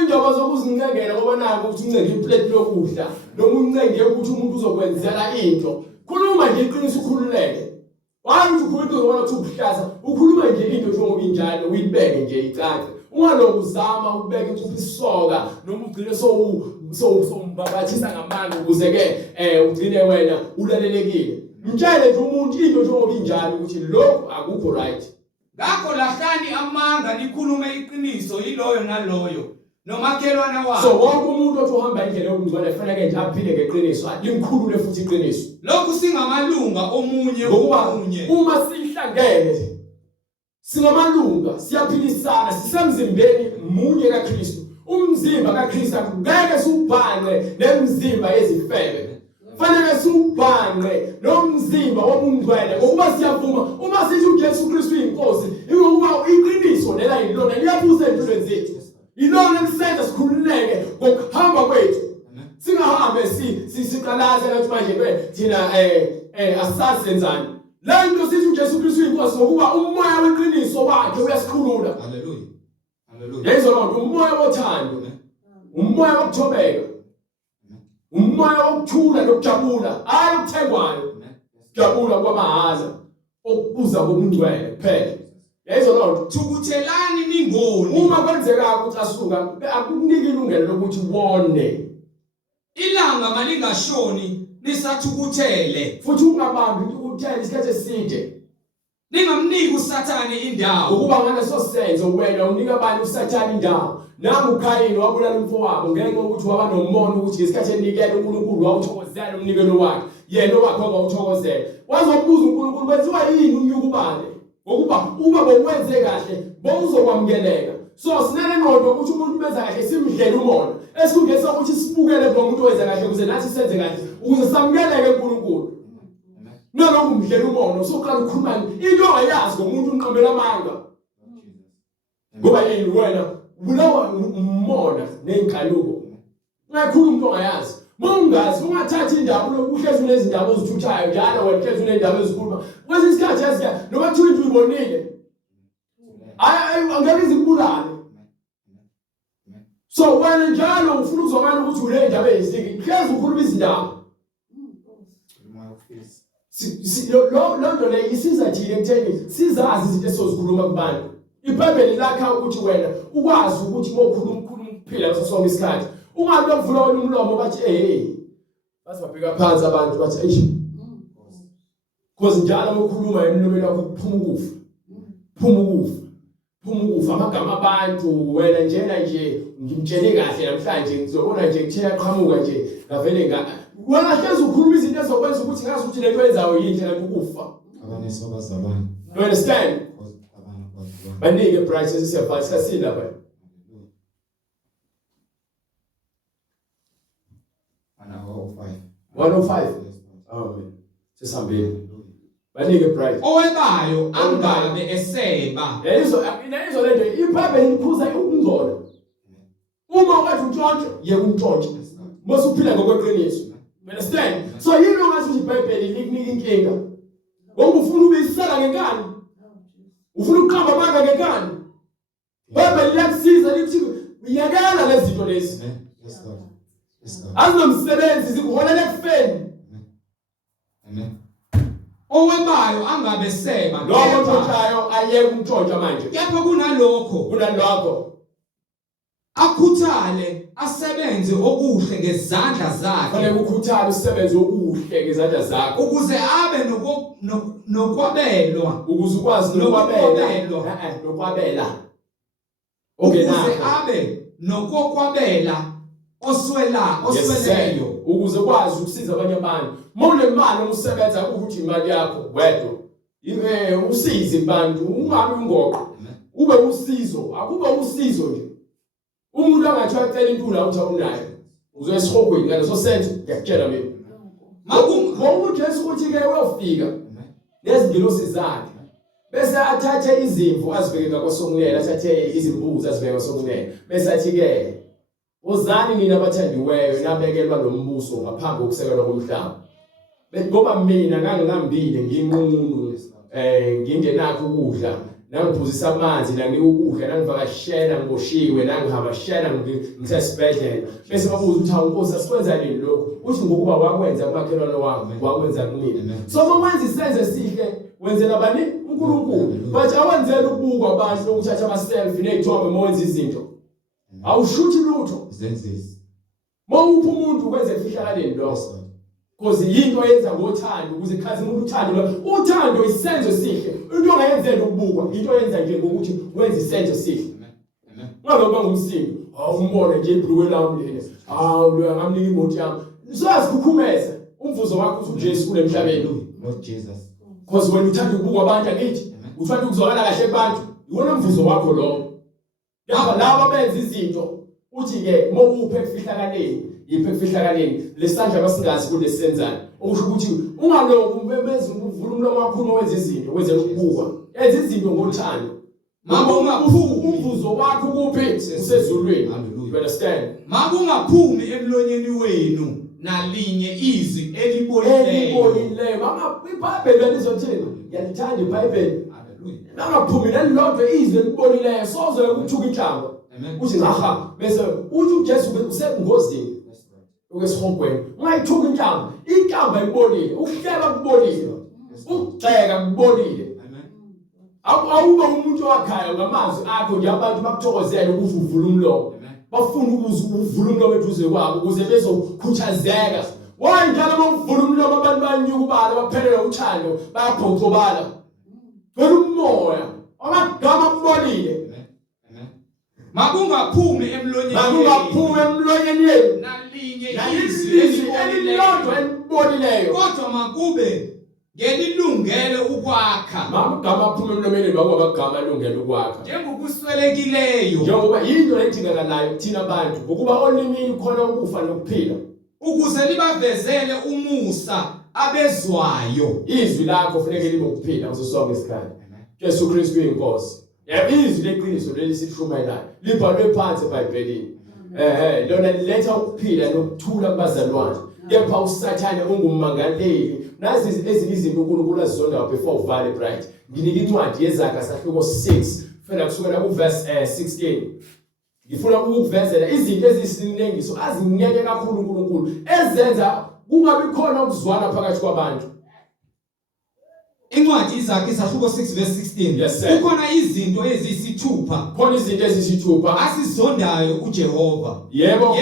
Indaba zokuzincengela ngoba nako ukuthi uncenge iplate lokudla noma uncenge ukuthi umuntu uzokwenzela into. Khuluma nje iqiniso ukhululeke. Hayi ukuthi ukhuluma ngoba uthi ubuhlaza, ukhuluma nje into njengoba injalo uyibeke nje icace. Ungaloku uzama ukubeka incuphi isoka noma ugcine sombabathisa ngamanga ukuze ke ugcine wena ulalelekile. Mtshele nje umuntu into njengoba injalo ukuthi lokho akukho right. ngakho lahlani amanga nikhulume iqiniso yiloyo naloyo nomakhelwane wakhe. So wonke umuntu othi uhamba indlela yokungcwele kufanele nje aphile ngeqiniso, limkhulule futhi iqiniso. lokhu singamalunga omunye Ngokuba uma sihlangene singamalunga siyaphilisana sisemzimbeni munye kaKristu. Umzimba kaKristu ngeke siubhane nemizimba yezifebe. Fanele siubhane nomzimba wobungcwele ngokuba siyavuma uma sithi uJesu Kristu inkosi ngokuba iqiniso lela yilona liyabuza empilweni zethu. Ilona elisenza sikhululeke ngokuhamba kwethu. Singahambe siqalaza lathi manje thina asazi senzani. La into sithi uJesu Kristu inkosi ngokuba umoya weqiniso wakhe uyasikhulula. Hallelujah. Hallelujah. Yezolonto umoya wothando, umoya wokuthobeka, umoya wokuthula nokujabula, ukuthengwayo. Jabula kwamahala okubuza kobungcwele kuphela. Yezolonto thukuthelani ningoni uma kwenzeka ukuthi asuka akukuniki ilungelo lokuthi wone. ilanga malingashoni nisathukuthele Futhi ungabambi ukuthela isikhathi eside. ningamniki uSathane indawo Ukuba ngaleso senzo wena unika abantu uSathane indawo. Nangu uKhayini wabulala umfowabo ngenxa yokuthi waba nommono ukuthi isikhathi enikele uNkulunkulu wawuthokozela umnikelo wakhe. Yena wakhe ongawuthokozela. Wazobuza uNkulunkulu kwenziwa yini unyukubane? Ngokuba uma bokwenze kahle bowuzokwamukeleka. So sinele ngqondo ukuthi umuntu benza kahle simdlela umona. Esikungesa ukuthi sibukele kulo muntu owenza kahle ukuze nathi senze kahle ukuze samukeleke uNkulunkulu. Nalokho umdlela umona usoqala ukukhuluma into ongayazi ngomuntu unqambela amanga. Ngoba yini wena bulawa umona nenkaluko. Ngakhuluma umuntu ongayazi. Mongazi ungathatha indaba lokuhlezi nezindaba ozithuthayo njalo wena hlezi unendaba ezikhuluma. Kwesi isikhathi esika noma kuthiwa into uyibonile. Angeke izikubulale. So wena njalo ufuna ukuzokala ukuthi ule ndaba ezisiki hlezi ukhuluma izindaba. Lo nto le isiza thina ekutheni sizazi izinto esizozikhuluma kubantu. iBhayibheli lakha ukuthi wena ukwazi ukuthi mokhuluma ukuphila ngaso sonke isikhathi. Ungabe lokuvula wena umlomo bathi bathi babheka phansi abantu bathi eish. Because njalo mokhuluma emlomeni wakho kuphuma ukufa. Phuma ukufa amagama abantu wena njena nje ngimtshele kahle namhlanje ngizobona nje ngithe yaqhamuka nje ngavele wena hlezi ukhuluma izinto ezokwenza ukuthi ngazi ukuthi lento yenzayo yinhle kanti ukufa. abanesobazalwane You understand? abantu Banike prices siyabhala sikasini lapha. 105. Amen. Sesihambile. Banike price. owebayo angabe eseba Lezo lento iBhayibheli likhuza ukungcola. Uma wathi untshontsho yeke untshontshe. Mase uphila ngokweqiniso. You understand? So yini ongathi iBhayibheli likunika inkinga? Ngoba ufuna ubisala ngenkani. Ufuna ukuqamba amanga ngenkani. iBhayibheli liyakusiza lithi uyakela lezi zinto lezi. Yes Lord. Yes Lord. Azinomsebenzi zikuholela ekufeni. Amen. Owebayo angabe seba Lokho ntshontshayo ayeke untshontsha manje. kepha kunalokho Kunalokho akhuthale asebenze okuhle ngezandla fanele zakhe ukhuthale usebenze okuhle ngezandla zakho ukuze abe nokwabelwa ukuze ukwazi nokwabela. ukuze Okenakho abe nokwabela osweleyo ukuze ukwazi ukusiza abanye abantu. Mawule mali umsebenza ukuthi imali yakho wedwa. Usize abantu, ungabi ungoqo. Ube usizo, akube usizo nje. Umuntu angathi acela intula uthi awunayo. Uzoyesihogweni ngaleso senzo ngiyakutshela mina. Ngoba uJesu uthi ke uyofika nezingilosi zakhe. Bese athathe izimvu azibeke ngakwasokunene, athathe izimbuzi azibeke ngakwasokunene. Bese athi ke uzani mina abathandiweyo nabekelwa lo mbuso ngaphambi kokusekelwa komhlaba. Ngoba mina ngangingambile ngiyinqunu ngingenakho ukudla nangiphuzisa amanzi nanginika ukudla nangivakashela ngiboshiwe nangihabashela ngisesibhedlela. Bese babuza ukuthi awunkosi asikwenza nini lokho? Uthi ngokuba wakwenza kumakhelwane wakho wakwenza kumina. So mawwenza isenzo esihle wenzela bani uNkulunkulu, but awenzela ukubukwa abantu lokuthatha ama selfie nezithombe mawenza izinto. Awushuthi lutho zenzisi. Mawupha umuntu kwenze fihlakaleni lokho. Because yinto yenza ngothando ukuze ikhazi umuntu uthando. Uthando isenzo esihle. Into ongayenzela ukubukwa, into yenza nje ngokuthi wenze isenzo esihle. Amen. Ngabe bangumsindo, awumbone nje ibhulwe lami leli. Lo ngamnika imoto yami. Sizakhukhumeza umvuzo wakho uthi uJesu kule emhlabeni. Not Jesus. Because when uthanda ukubukwa abantu akithi, uthanda ukuzwakala kahle kubantu, iwona umvuzo wakho lo. Yaba laba benza izinto uthi ke mawuphe kufihlakaleni, yiphe kufihlakaleni lesandla abasingazi kulesenzana. Okusho ukuthi ungaloku ubeze uvula umlomo wakho wenza izinto, wenze ukubukwa. Enza izinto ngothando. Makungaphumi umvuzo wakho kuphi usezulwini. You understand? Makungaphumi emlonyeni wenu nalinye izwi elibolileyo. Mama iBhayibheli lizothina. Ngiyalithanda iBhayibheli. Hallelujah. Nangaphumi nelilodwa izwi elibolileyo soze ukuthuka inhlamba. Uthi ngaha bese uthi uJesu usengozini. Ukwesihogweni. Ungayithuka inhlamba. Inhlamba ibolile, ukuhleba kubolile. Ukugxeka kubolile. Awuba umuntu wakhaya ngamazwi akho nje abantu bakuthokozela ukuthi uvula umlomo. Bafuna ukuvula umlomo eduze kwabo ukuze bezokhuthazeka. Wayi njalo bavula umlomo abantu banyuka ubala baphelela uthando bayabhoxobala. Ngeke umoya amagama kubolile. Makungaphumi emlonyeni yenu nalinye izwi elilodwa elibolileyo. Kodwa makube ngelilungele ukwakha. Amagama aphuma emlomeni bakwamagama alungele ukwakha. Njengokuswelekileyo. Njengoba yinto edingakalayo thina abantu ukuba olimini khona ukufa nokuphila. Ukuze libavezele umusa abezwayo. Izwi lakho kufanele libe ukuphila ngaso sonke isikhathi. Yesu Kristu uyinkosi. Izwi leqiniso leli sishumayelayo libhalwe phansi eBhayibhelini. Lona liletha ukuphila nokuthula kubazalwane. Kepha uSathane ungummangaleli. Nazi ezinye izinto uNkulunkulu azizondayo before uvale bright. Nginika incwadi yeZakha sahluko 6 fela kusukela kuverse 16. Ngifuna ukukuvezela izinto ezisinengiso azinyeke kakhulu uNkulunkulu ezenza kungabi khona ukuzwana phakathi kwabantu. Incwadi iZakha isahluko 6 verse 16. Kukhona izinto ezisithupha. Khona izinto ezisithupha asizondayo uJehova. Yebo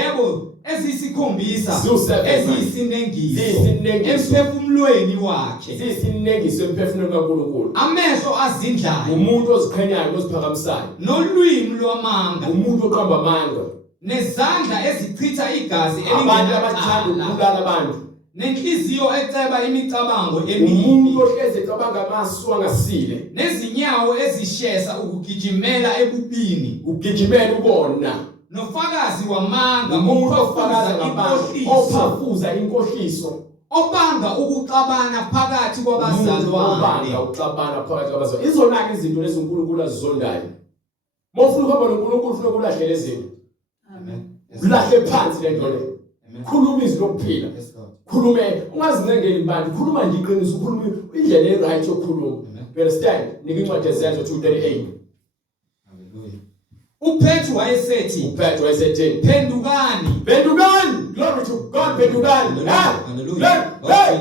ezisikhombisa ezisinengiso emphefumulweni wakhe. Zisinengiso emphefumulweni kaNkulunkulu. Amehlo azindlayo. Umuntu ozikhenyayo oziphakamisayo. Nolwimi lwamanga. Umuntu oqamba amanga. Nezandla ezichitha igazi abantu abathanda ukubulala abantu. Nenhliziyo eceba imicabango emibi. Umuntu ohleze ecabanga amasu angasile. Nezinyawo ezishesa ukugijimela ebubini. Ugijimela ubona. Nofakazi wamanga umuntu ofakaza ngamanga. Ophafuza inkohliso. Obanga ukuxabana phakathi kwabazalwane. Ukuxabana phakathi kwabazalwane. Izona izinto lezi uNkulunkulu azizondayo. Mofuna ukuba noNkulunkulu ufuna ukulahle lezi zinto. Amen. Ulahle phansi le nto le. Khuluma izwi lokuphila. Khulume ungazincengeli abantu. Khuluma nje iqiniso, ukhuluma indlela eright yokukhuluma. You understand? Nika incwadi yeZenzo 2:38. Hallelujah. uPetru wayesethi phendukani. Glory to God. Phendukani.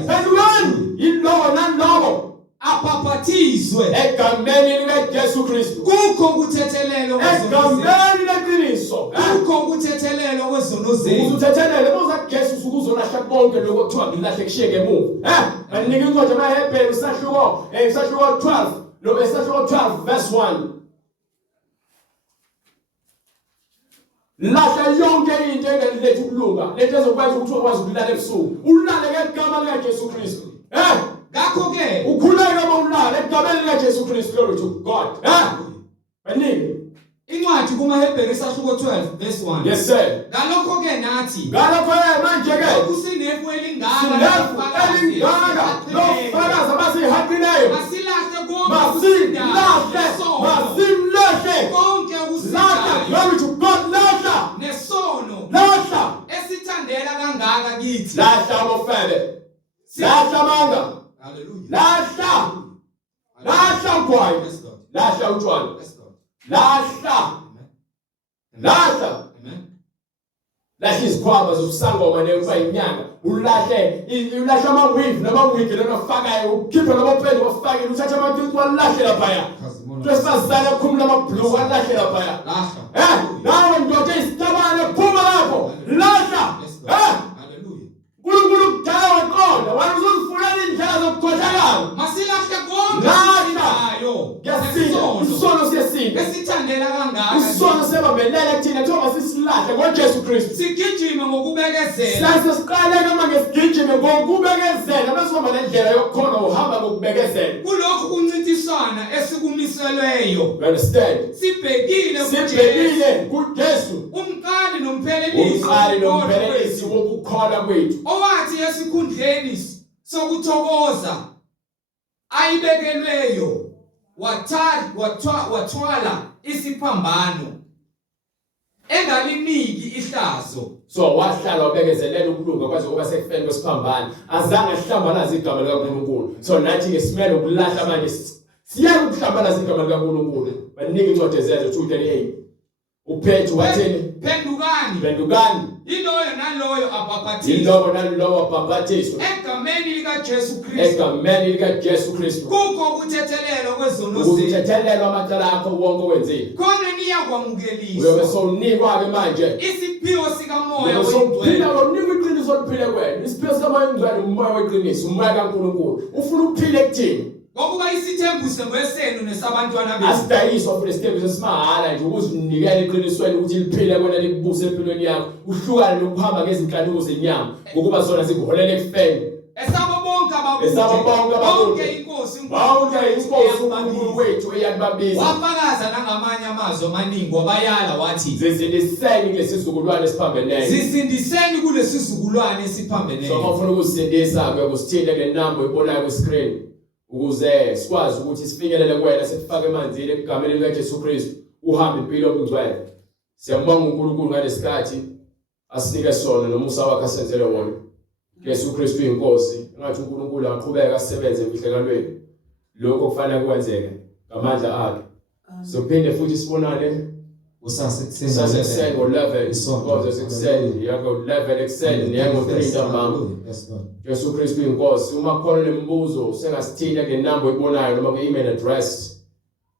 Phendukani. Yilowo nalowo apapatizwe egameni likaJesu Kristu. Kukho ukuthethelelo egameni leqiniso. Kukho ukuthethelelo kwezono zenu. Uzuthethelele uzaJesu ukuzolahla konke lokho kuthiwa ngilahle kushiyeke emuva. Anika incwadi amaHebheru sahluko 12. Sahluko 12 verse 1. lahla yonke into engelethu ukulunga lento ezokwenza ukuthi ukwazi ukulala ebusuku ulale ngegama likaJesu Kristu ngakho ke ukhuleka uma ulala egameni likaJesu Kristu. Glory to God. Baningi incwadi kumaHebheru isahluko 12 verse 1. Yes sir. Ngalokho ke nathi Ngalokho ke manje ke kusinefu elingaka lofakazi abasihaqileyo masilahle masilahle konke lahla. Glory to God. Lahla nesono lahla esithandela kangaka kithi. lahla abofebe lahla manga lahla ugwayi lahla utshwala lahla lahla izikhwama zosangoma nekuba inyanga ulahle ama-wig nama-wig lona ofakayo ukhiphe namapeni wafakile uthathe amatiki walahle laphaya twesazane khumula amabhluku alahle laphaya nawe ndoda isitabane phuma lapho lahla uNkulunkulu kudala waqonda wena uzozifunela indlela zokukhohlakala masilahle konke nayo isono siyasinda esithandela kangaka isono sebambelele kuthina kuthiwa masisilahle ngoJesu Kristu sigijime ngokubekezela sasiqaleka manje sigijime ngokubekezela bese kuba nendlela yokukhona uhamba ngokubekezela kulokho kuncintiswana esikumiselweyo. You understand? Sibhekile kuJesu umqali nomphelelisi wokukholwa kwethu owathi esikhundleni sokuthokoza ayibekelweyo wathwala isiphambano engaliniki ihlazo. So wahlala wabekezelela ukulunga kwaze kuba sekufeni kwesiphambano azange ahlambalaze igama likaNkulunkulu. So nathi ke simele ukulahla manje siyeke ukuhlambalaza igama likaNkulunkulu. Baningi incwadi ezenzo 2:38 uphethu watheni pendukani Iloyo naloyo abhaphathiswe egameni likaJesu Kristu kukho ukuthethelelwa kwezono zethu ukuthethelelwa amacala akho wonke wenzile khona niyakwamukeliswa uyobe sowunikwa ke manje isiphiwo sikamoya unikwa iqiniso liphile kwena. Isiphiwo sikamoya ongcwele umoya weqiniso umoya kaNkulunkulu ufuna ukuphile kuthini ngokuba isithembiso ngwesenu nesabantwana bethu asidayiswa futhi isithembiso simahala nje ukuzinikela eqinisweni ukuthi liphile kwena likubuse empilweni yakho uhlukane nokuhamba ngezinkanuko zenyama ngokuba sona sikuholela ekufeni esabo bonke inkosi uNkulunkulu wethu eyakubabiza wafakaza nangamanye amazwi amaningi wabayala wathi zisindiseni kulesizukulwane esiphambeneyo. So mafuna ukusindisa ke kusithinta le number oyibonayo ku screen ukuze sikwazi ukuthi sifikelele kwena sifake emanzini egameni likaJesu Kristu uhambe impilo obungcwele. Siyambonga uNkulunkulu ngalesikhathi asinike sona nomusa wakhe asenzele wona. Jesu Kristu inkosi engathi uNkulunkulu aqhubeka asebenze emhlekalweni lokho kufanele kwenzeke ngamandla akhe. Sophinde futhi sibonane kusasa ekuseni ngo-11 isonto ekuseni yako 11 ekuseni niyango 3 ntambama. Jesu Kristu inkosi. Uma khona lembuzo sengasithinta ngenamba oyibonayo noma ku-email address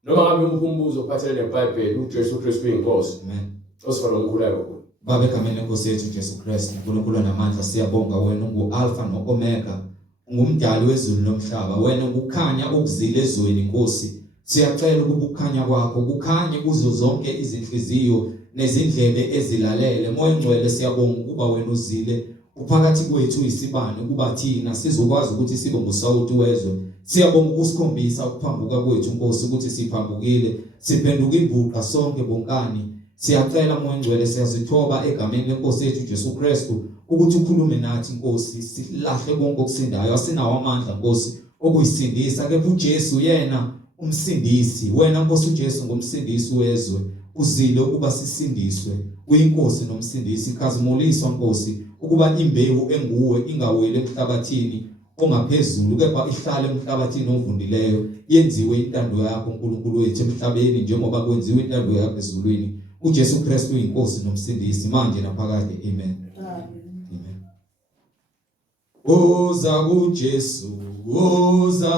noma ngabe umbuzo ophathelene neBhayibheli uJesu Kristu inkosi. Amen. Osifana umkhuleko Baba egameni lenkosi yethu Jesu Kristu uNkulunkulu namandla siyabonga wena ungu-Alpha no-Omega ungumdali wezulu nomhlaba wena ukukhanya okuzile ezweni Nkosi. Siyacela ukuba ukukhanya kwakho kukhanye kuzo zonke izinhliziyo nezindlebe ezilalele. Moya Ngcwele siyabonga ukuba wena uzile uphakathi kwethu isibane ukuba thina sizokwazi ukuthi sibe ngusawuti wezwe. Siyabonga ukusikhombisa ukuphambuka kwethu Nkosi ukuthi siphambukile siphenduka imbuqa sonke bonkani. Siyacela Moya Ngcwele siyazithoba egameni lenkosi yethu Jesu Kristu ukuthi ukhulume nathi Nkosi silahle konke okusindayo asinawo amandla Nkosi okuyisindisa ke uJesu yena umsindisi. Wena Nkosi uJesu ngumsindisi wezwe uzile ukuba sisindiswe uyinkosi nomsindisi. Khazimuliswa Nkosi ukuba imbewu enguwe ingaweli emhlabathini ongaphezulu kepha ihlale emhlabathini ovundileyo. Yenziwe intando yakho uNkulunkulu wethu emhlabeni njengoba kwenziwe intando yakho ezulwini. uJesu Kristu uyinkosi nomsindisi manje naphakade. Amen. Amen. Oza kuJesu oza